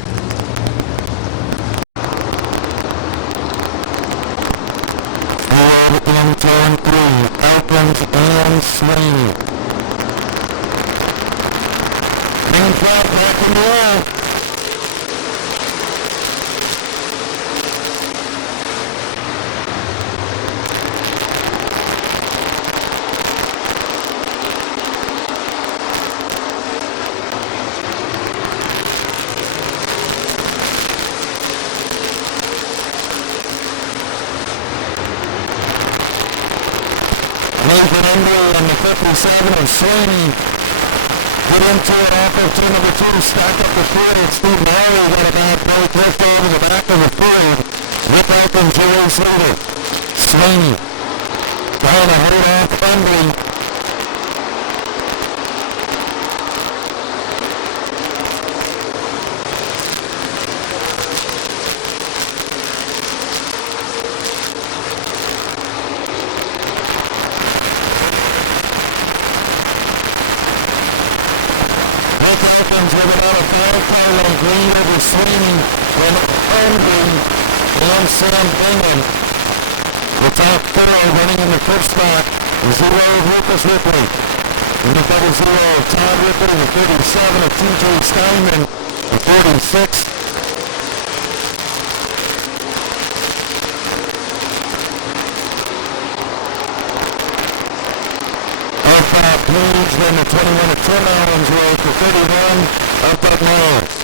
Forward in turn 3. Elkins and Sweeney. Green flag back in the air. Nathan Embry on the 57 and Sweeney get into it off of turn number 2, stack up the third, and Steve Murray got a bad play, pushed over the back of the third. Rick Elkins, your race leader. Sweeney trying to hold off Embry. With about a fair car on green over Sweeney and Embry and Sam Bingham. The top four running in the first spot. 0 of Lucas Ripley. In the double 0 of Todd Ripley. The 37 of TJ Steinman. The 46. Please, then the 21 of Tim Allen's way for 31 up at Miles.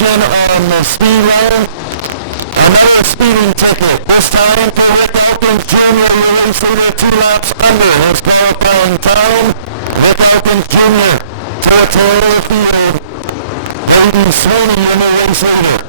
On the speedway, another speeding ticket, this time for Rick Elkins Jr., release leader 2 laps under his qualifying time. Rick Elkins Jr. to a tail of the field, Braden Sweeney in the race leader.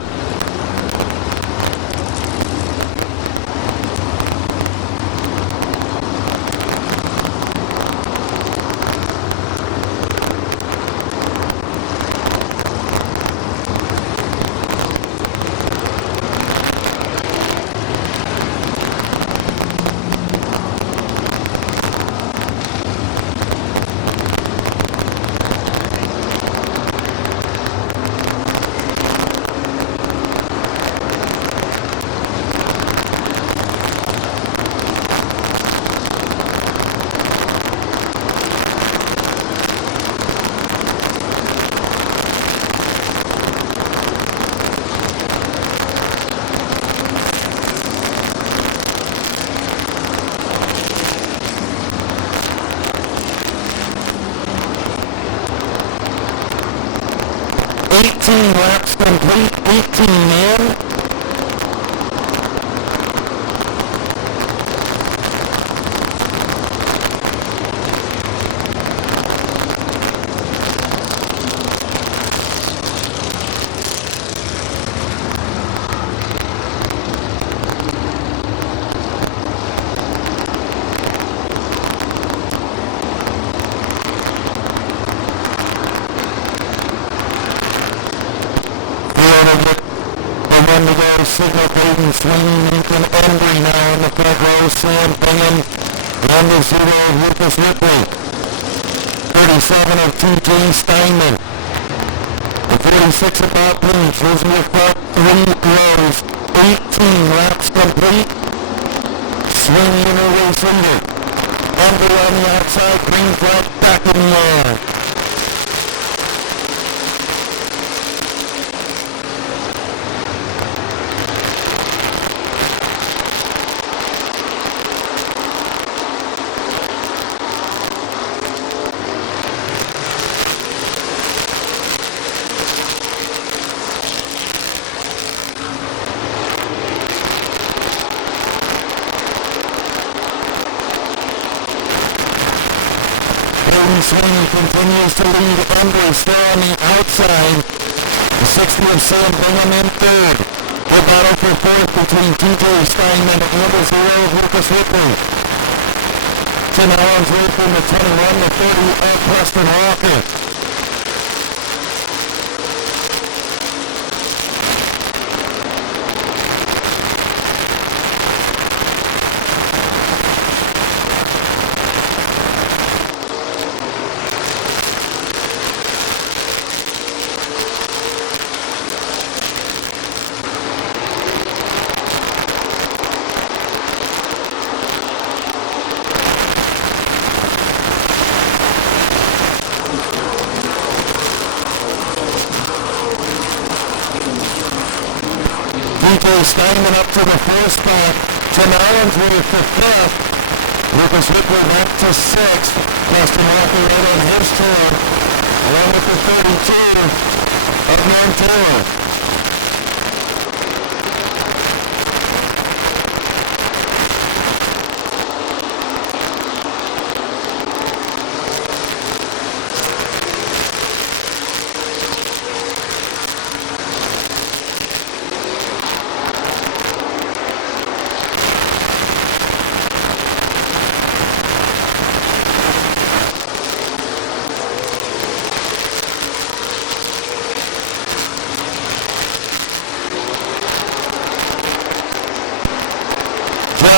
Laps complete, 18 in. Signal Braden Sweeney, Nathan Embry now in the front row, Sam Bingham, and the 0 of Lucas Ripley. 37 of TJ Steinman. The 46 of Bob Page, those are your front 3 rows. 18 laps complete. Sweeney in the race leader. Embry on the outside, green flag back in the air. Braden Sweeney continues to lead Embry, still on the outside. The 60 of Sam Bingham in third. The battle for fourth between TJ Steinman and the 0 of Lucas Ripley. Tim Allen's racing the 21, the 30 of Preston Walker. TJ Steinman up to the first spot. Tim Allensworth for fifth. Lucas Ripley back to sixth. Preston Walker right on his tour. Along with the 32 of Montero.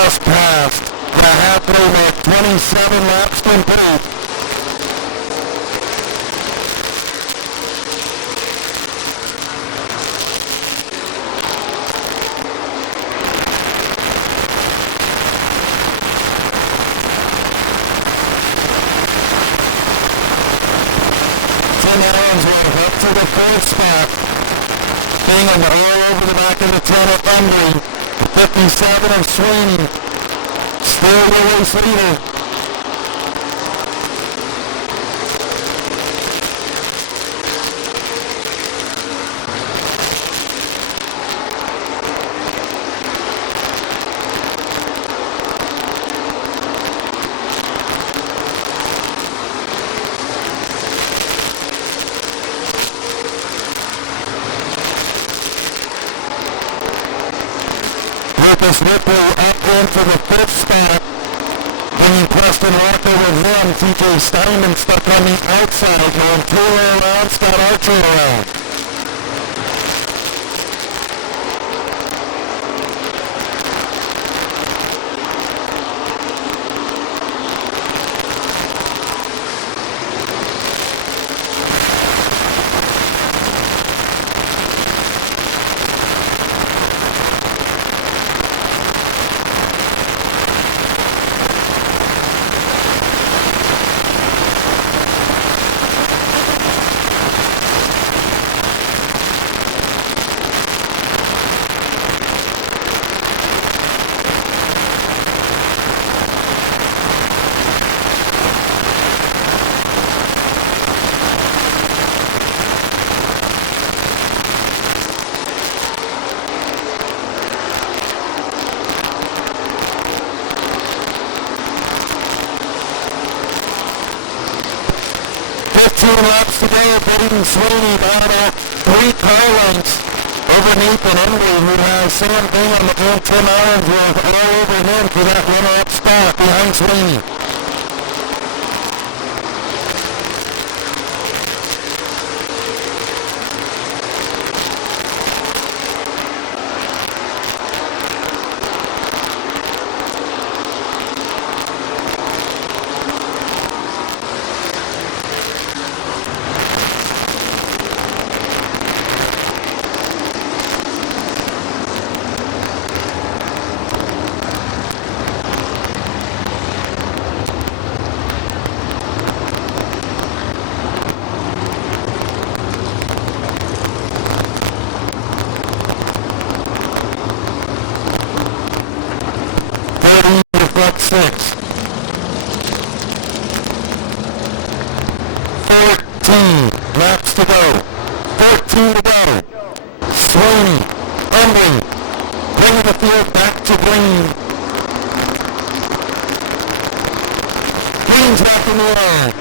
Just past the halfway mark, 27 laps complete. Tim Allensworth up to the fourth spot. Bingham all over the back of the 10 at Embry. 57 of Sweeney, still the race leader. Lucas Ripley up into the fifth spot. Bringing Preston Walker with him. TJ Steinman stuck on the outside. Going 2 around, Scott Archer around. Laps to go, Braden Sweeney down about 3 car lengths over Nathan Embry, who has Sam Bingham and Tim Allensworth all over him for that runner-up spot behind Sweeney. Laps to go. 13 to go. Sweeney, Embry, bringing the field back to Green. Green's back in the air.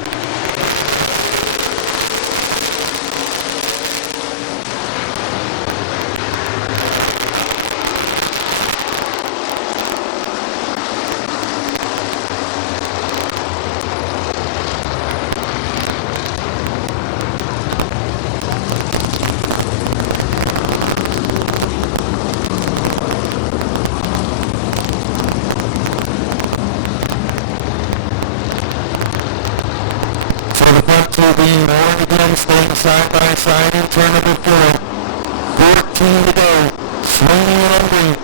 2 being Oregon, staying side by side in turn number 4. 14 to go. Swinging and ending.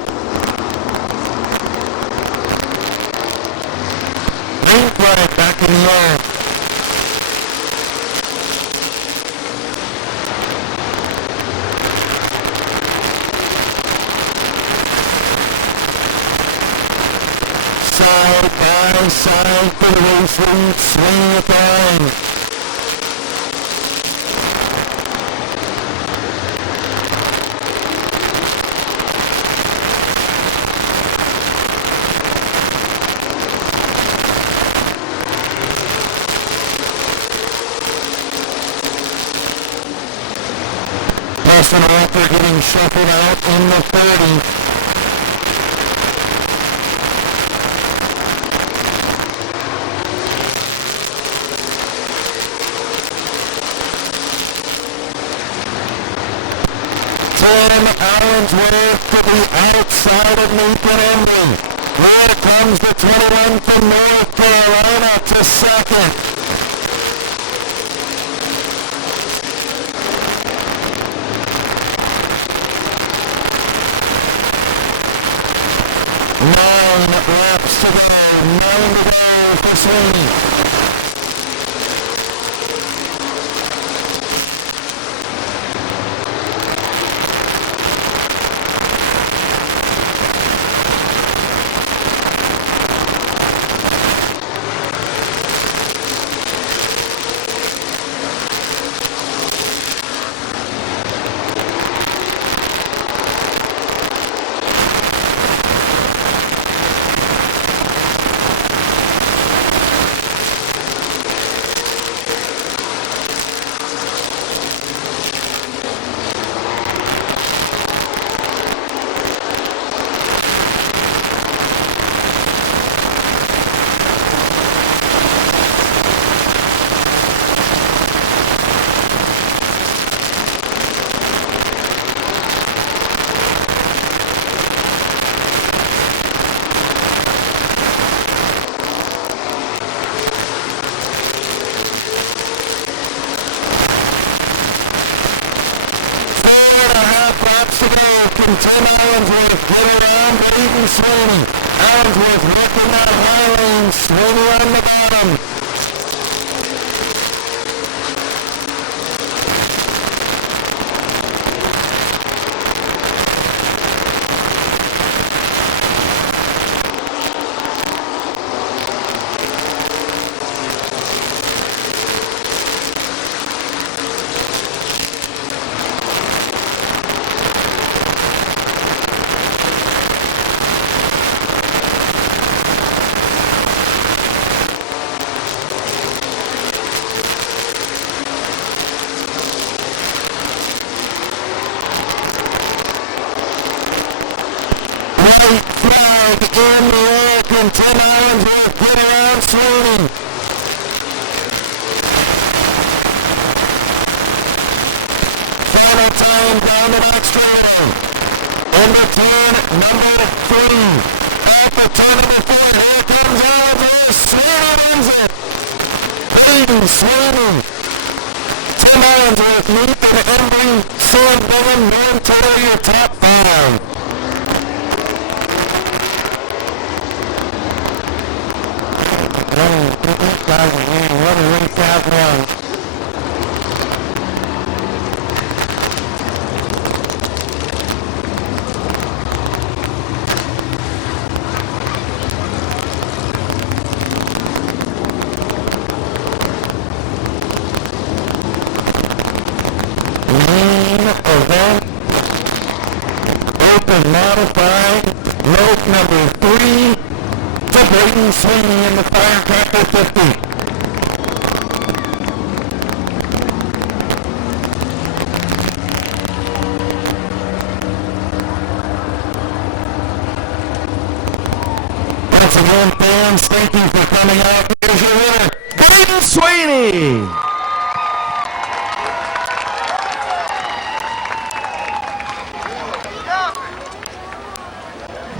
Green flag back in the air. Side by side for the race lead, swinging it down. Justin Walker getting shuffled out in the 30. Allensworth to the outside of Nathan Emily. Now comes the 21 from North Carolina to second. Nine laps to go. 9 to go for Sweeney. Tim Allensworth get around Braden Sweeney. Allensworth working that high lane, Sweeney on the bottom. Flag in the air, can Tim Allensworth get around Sweeney? Final time down the extra lane. Number 10, number 3. At the turn of the 4, here comes Allensworth. Sweeney wins it. Braden Sweeney. Tim Allensworth, Nathan Embry, Sam Bowen, Norm Tuttle, your top 5. What a race that was. Main event. Open modified. Rope number 3. To Braden Sweeney in the Firecracker 50. Once again, fans, thank you for coming out. Here's your winner, Braden Sweeney.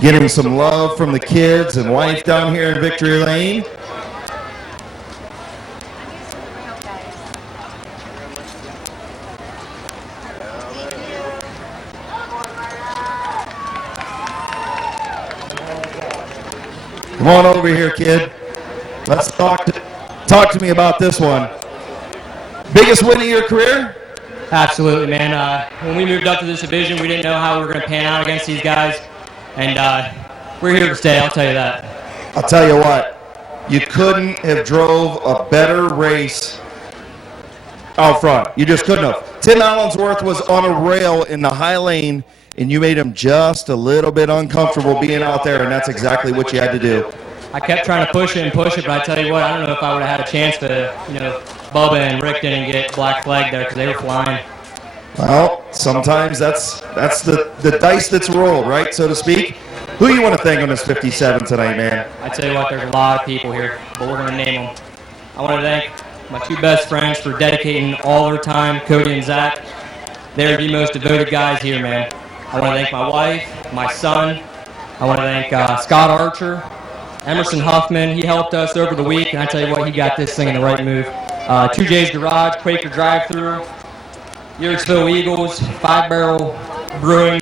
Getting some love from the kids and wife down here in Victory Lane. on over here, kid. Let's talk to me about this one. Biggest win of your career? Absolutely, man. When we moved up to this division, we didn't know how we were going to pan out against these guys, and we're here to stay, I'll tell you that. I'll tell you what, you couldn't have drove a better race out front. You just couldn't have. Tim Allensworth was on a rail in the high lane, and you made him just a little bit uncomfortable being out there, and that's exactly what you had to do. I kept trying to push it, but I tell you what, I don't know if I would have had a chance to, Bubba and Rick didn't get black flag there because they were flying. Well, sometimes that's the dice that's rolled, right, so to speak. Who do you want to thank on this 57 tonight, man? I tell you what, there's a lot of people here, but we're going to name them. I want to thank my two best friends for dedicating all their time, Cody and Zach. They're the most devoted guys here, man. I want to thank my wife, my son. I want to thank Scott Archer, Emerson Huffman. He helped us over the week, and I tell you what, he got this thing in the right move. 2J's Garage, Quaker Drive-Thru, Yerixville Eagles, 5 Barrel Brewing,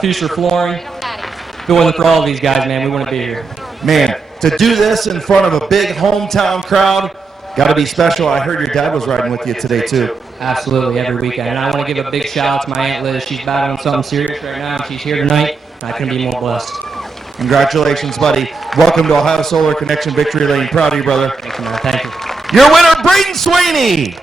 Fuchsia Flooring. If it wasn't for all of these guys, man, we wouldn't be here. Man, to do this in front of a big hometown crowd, got to be special. I heard your dad was riding with you today, too. Absolutely, every weekend. And I want to give a big shout out to my Aunt Liz. She's battling something serious right now, and she's here tonight. And I couldn't be more blessed. Congratulations, buddy. Welcome to Ohio Solar Connection Victory Lane. Proud of you, brother. Thank you, man. Thank you. Your winner, Braden Sweeney.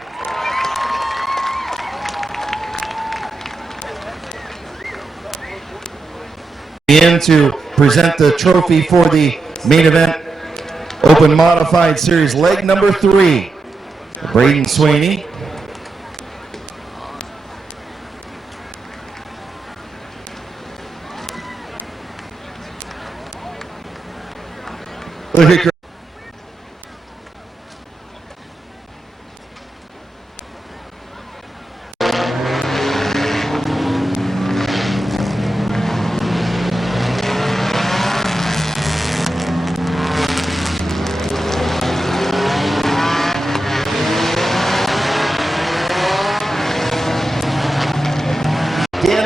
In to present the trophy for the main event, Open Modified Series, leg number 3. Braden Sweeney. Look at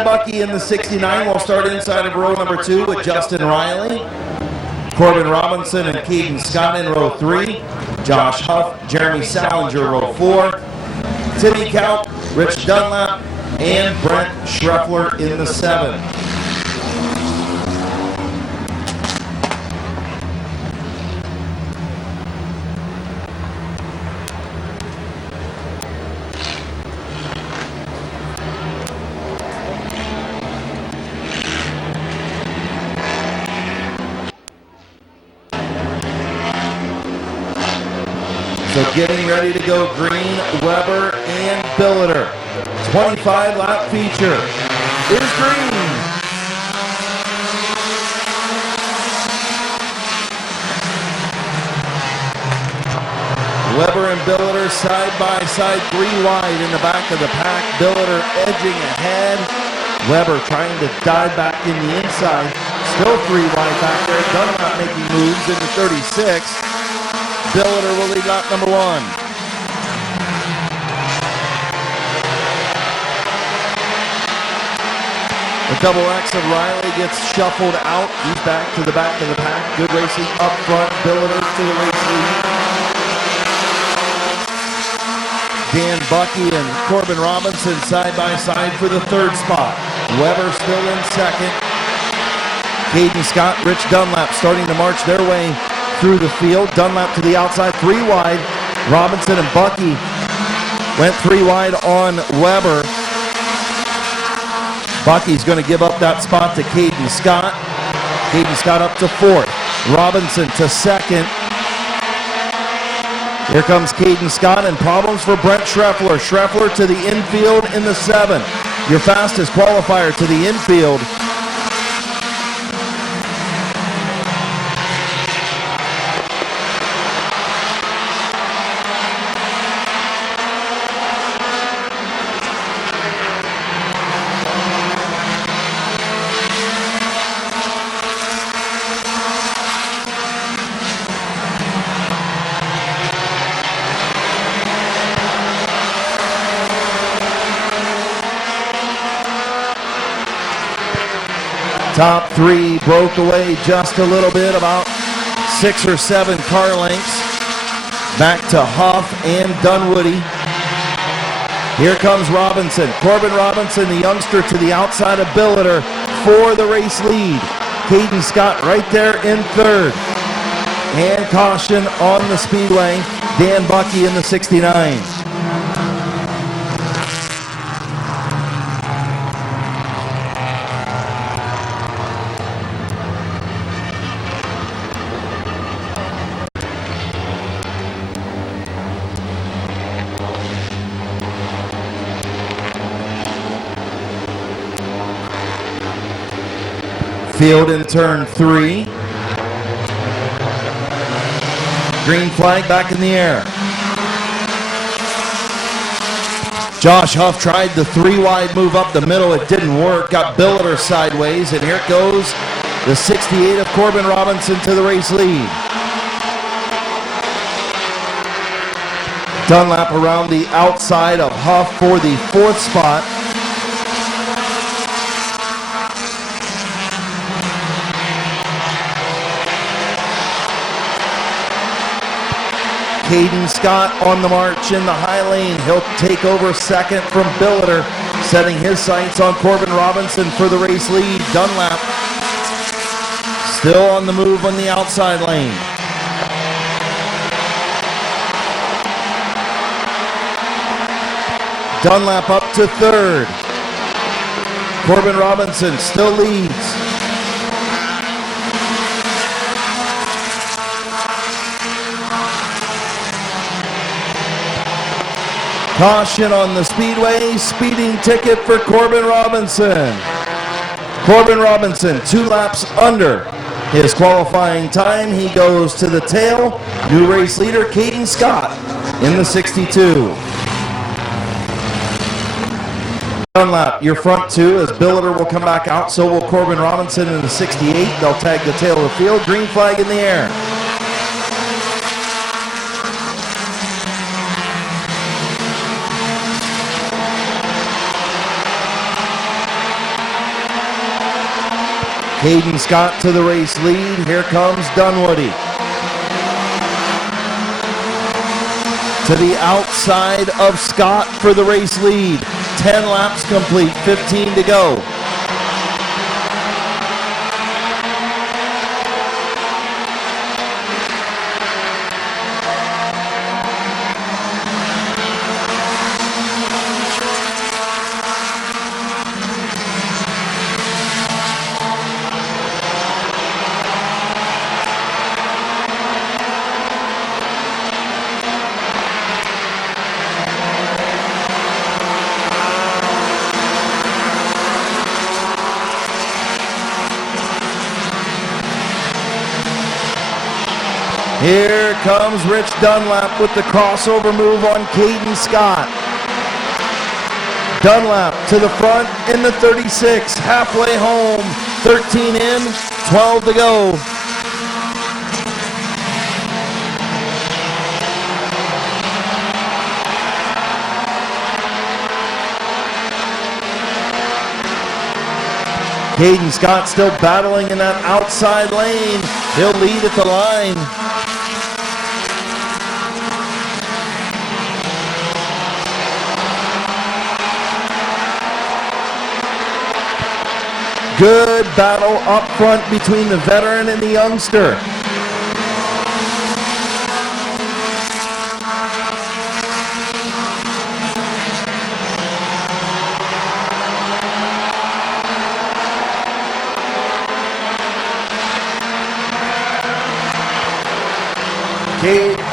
Bucky in the 69 will start inside of row number 2 with Justin Riley, Corbin Robinson and Caden Scott in row 3, Josh Huff, Jeremy Salinger row 4, Timmy Kaup, Rich Dunlap, and Brent Schreffler in the 7. So getting ready to go, Green, Weber, and Billiter. 25-lap feature is Green. Weber and Billiter side by side, 3 wide in the back of the pack. Billiter edging ahead. Weber trying to dive back in the inside. Still 3 wide back there. Dunlap making moves into 36. Billiter will lead lap number 1. The double X of Riley gets shuffled out. He's back to the back of the pack. Good racing up front. Billiter to the race lead. Dan Bucky and Corbin Robinson side by side for the 3rd spot. Weber still in 2nd. Caden Scott, Rich Dunlap starting to march their way through the field. Dunlap to the outside, 3 wide. Robinson and Bucky went 3 wide on Weber. Bucky's going to give up that spot to Caden Scott. Caden Scott up to 4th. Robinson to 2nd. Here comes Caden Scott, and problems for Brent Schreffler. Schreffler to the infield in the 7. Your fastest qualifier to the infield. Top 3 broke away just a little bit, about 6 or 7 car lengths back to Huff and Dunwoody. Here comes Robinson. Corbin Robinson, the youngster, to the outside of Billiter for the race lead. Caden Scott right there in third. And caution on the speedway. Dan Bucky in the 69. Field in turn 3. Green flag back in the air. Josh Huff tried the 3-wide move up the middle. It didn't work. Got Billiter sideways. And here goes the 68 of Corbin Robinson to the race lead. Dunlap around the outside of Huff for the 4th spot. Caden Scott on the march in the high lane. He'll take over second from Billiter, setting his sights on Corbin Robinson for the race lead. Dunlap still on the move on the outside lane. Dunlap up to third. Corbin Robinson still leads. Caution on the speedway, speeding ticket for Corbin Robinson. Corbin Robinson, 2 laps under his qualifying time. He goes to the tail. New race leader, Caden Scott in the 62. Dunlap, your front 2 as Billiter will come back out. So will Corbin Robinson in the 68. They'll tag the tail of the field. Green flag in the air. Caden Scott to the race lead. Here comes Dunwoody. To the outside of Scott for the race lead. 10 laps complete, 15 to go. Here comes Rich Dunlap with the crossover move on Caden Scott. Dunlap to the front in the 36, halfway home, 13 in, 12 to go. Caden Scott still battling in that outside lane. He'll lead at the line. Good battle up front between the veteran and the youngster.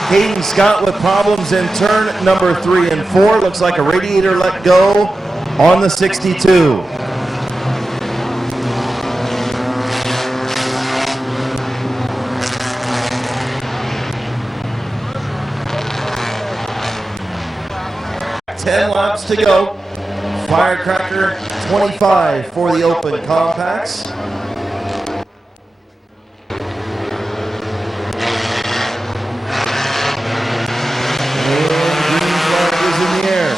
Caden Scott with problems in turn number 3 and 4. Looks like a radiator let go on the 62. Laps to go. Firecracker 25 for the open compacts. And green flag is in the air.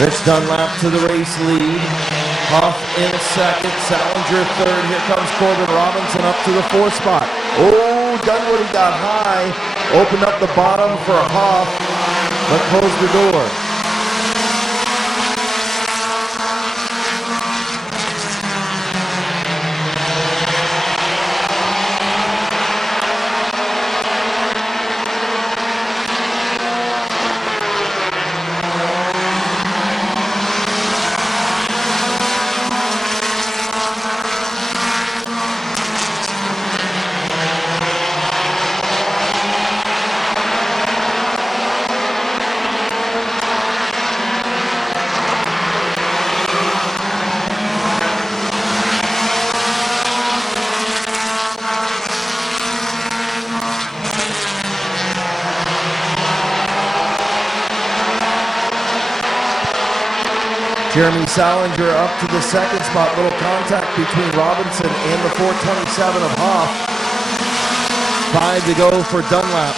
Rich Dunlap to the race lead. Huff in second. Salinger third. Here comes Corbin Robinson up to the fourth spot. Oh, Dunwoody got high. Opened up the bottom for Huff, but closed the door. Jeremy Salinger up to the second spot. Little contact between Robinson and the 427 of Hoff. 5 to go for Dunlap.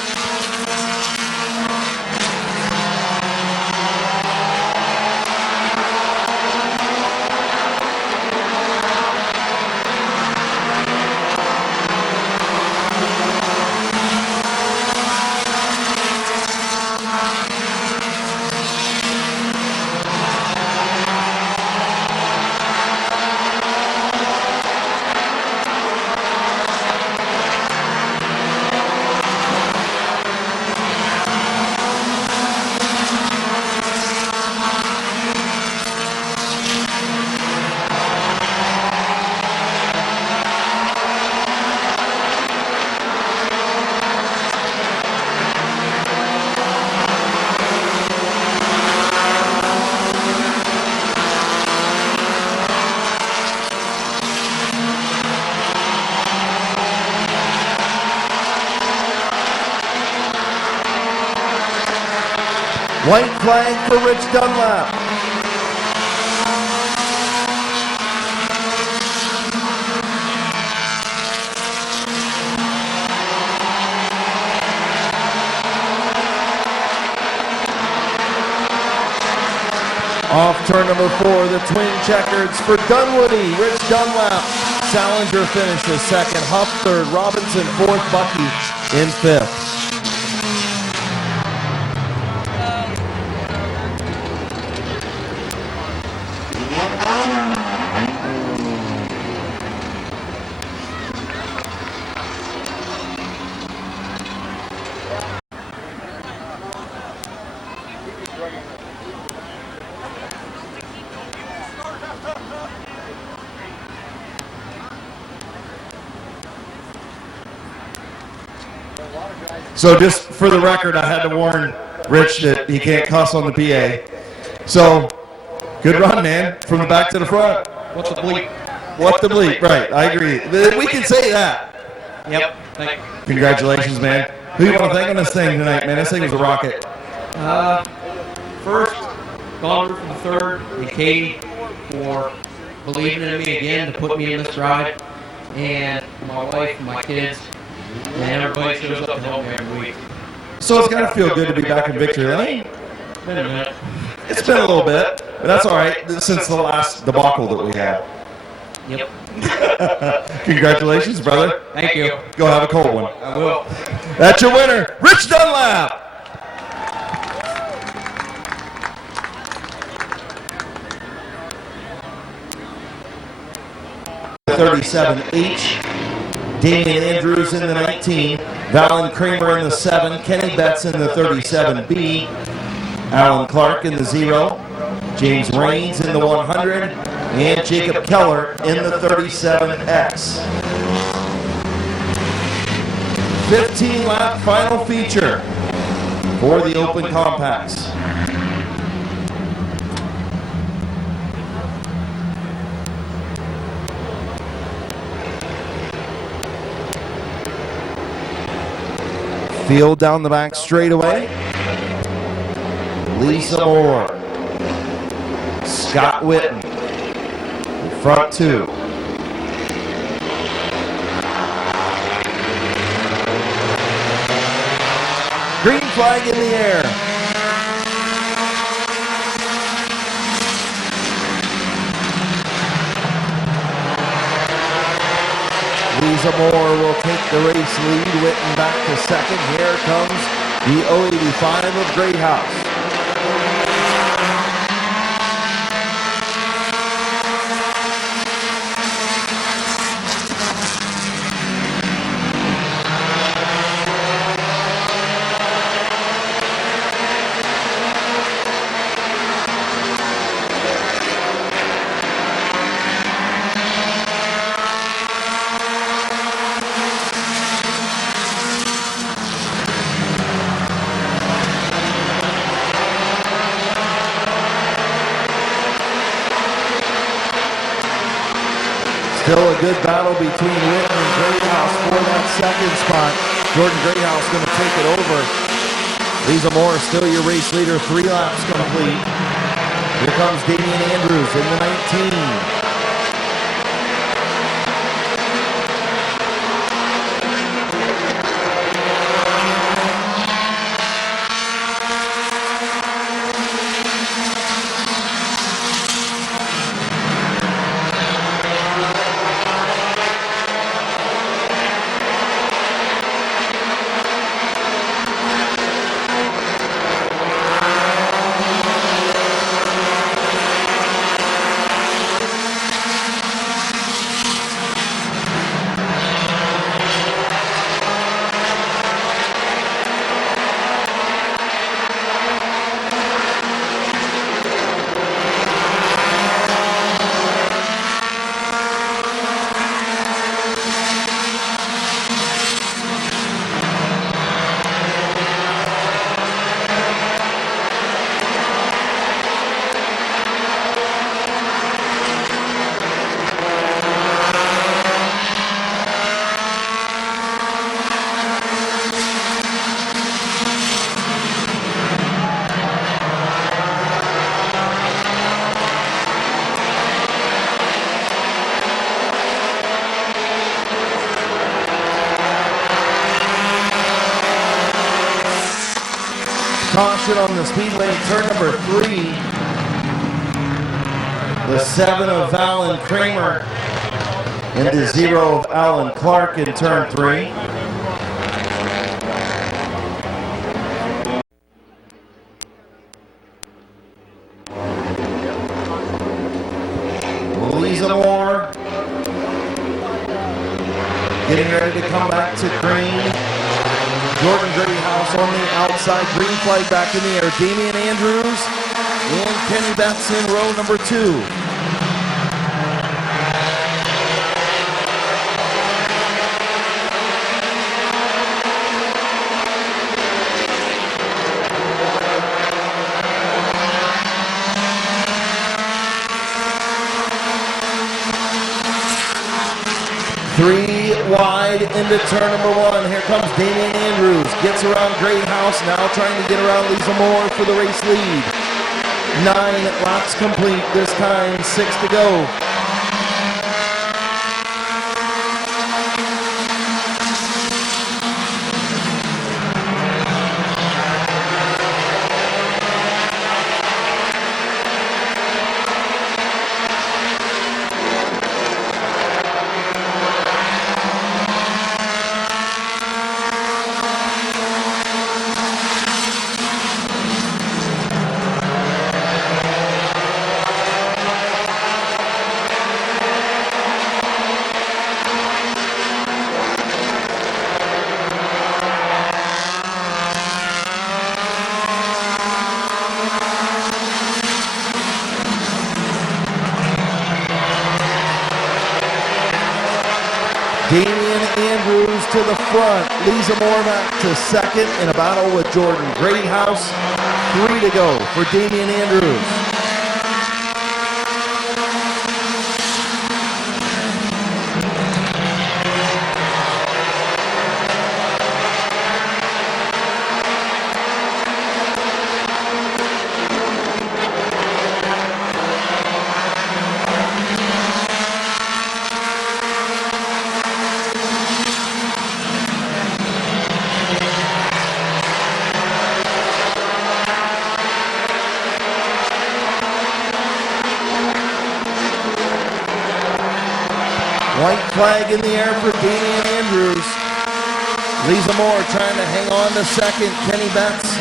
White flag for Rich Dunlap. Off turn number 4, the twin checkers for Dunwoody. Rich Dunlap. Salinger finishes second. Huff third. Robinson fourth. Bucky in fifth. So just for the record, I had to warn Rich that he can't cuss on the PA. So, good run, man, from the back to the front. What's the bleep? What the bleep, right, I agree. We can say that. Yep. Thank you. Congratulations, man. Who do you want to thank on this thing tonight, man? This thing was a rocket. First, Gone for the third, and Katie for believing in me again to put me in this ride, and my wife and my kids, and everybody shows up to help me every week. So it's got to feel good to be back in victory lane. Been a minute. It's been a little bit, but that's all right since the last debacle that we had. Yep. Congratulations, brother. Thank you. Go have a cold one. I will. That's your winner, Rich Dunlap. $37H. Damian Andrews in the 19. Valen Kramer in the 7. Kenny Betts in the 37B. Alan Clark in the 0. James Raines in the 100. And Jacob Keller in the 37X. 15-lap final feature for the Open Compacts. Field down the back straightaway. Lisa Moore. Scott Whitten. Front 2. Green flag in the air. Lisa Moore will take the race lead. Witten back to second. Here comes the 085 of Great House. Still a good battle between Witten and Greathouse for that second spot. Jordan Greathouse going to take it over. Lisa Moore still your race leader, 3 laps complete. Here comes Damian Andrews in the 19. Caution on the speedway, turn number 3. The 7 of Alan Kramer and the 0 of Alan Clark in turn 3. Lisa Moore getting ready to come back to green. Jordan Greathouse on the outside, green flag back in the air. Damian Andrews and Kenny Betts in row number 2. Three wide into turn number 1. Here comes Damian Andrews. Gets around Greathouse. Now trying to get around Lisa Moore for the race lead. 9 laps complete. This time 6 to go. Damian Andrews to the front. Lisa Moore back to second in a battle with Jordan Greathouse. 3 to go for Damian Andrews. flag in the air for Damian Andrews. Lisa Moore trying to hang on to second. Kenny Betts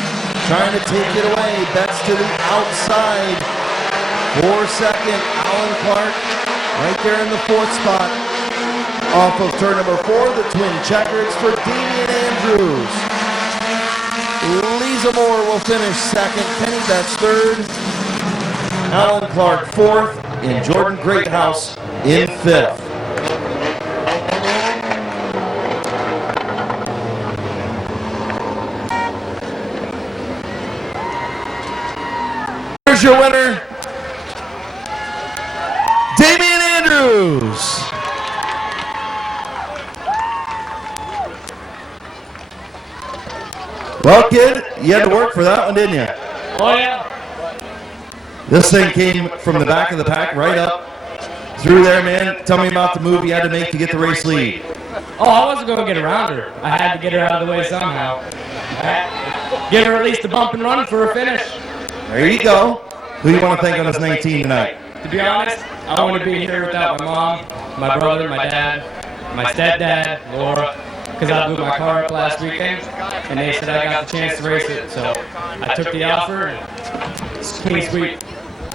trying to take it away. Betts to the outside. For second, Alan Clark right there in the fourth spot. Off of turn number 4, the twin checkers for Damian Andrews. Lisa Moore will finish second. Kenny Betts third. Alan Clark fourth. And Jordan Greathouse in fifth. Here's your winner, Damian Andrews. Well, kid, you had to work for that one, didn't you? Oh, yeah. This thing came from the back of the pack right up through there, man. Tell me about the move you had to make to get the race lead. Oh, I wasn't going to get around her. I had to get her out of the way somehow. Give her at least a bump and run for a finish. There you go. Who do you want to thank on this 19 tonight? To be honest, I wouldn't be here without my mom, my brother, my dad, my stepdad, Laura, because I blew my car up last weekend, and they said I got the chance to race it, so I took the offer, and it's clean sweep.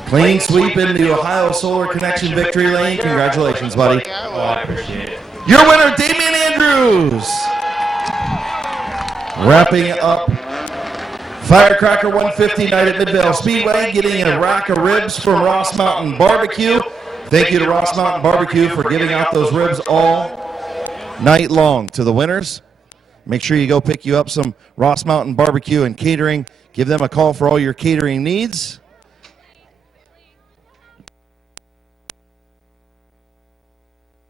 Clean sweep into Ohio Solar Connection victory lane. Congratulations, buddy. Oh, I appreciate it. Your winner, Damian Andrews. Wrapping up Firecracker 150 night at Midvale Speedway, getting a rack of ribs from Ross Mountain Barbecue. Thank you to Ross Mountain Barbecue for giving out those ribs all night long. To the winners, make sure you go pick you up some Ross Mountain Barbecue and Catering. Give them a call for all your catering needs.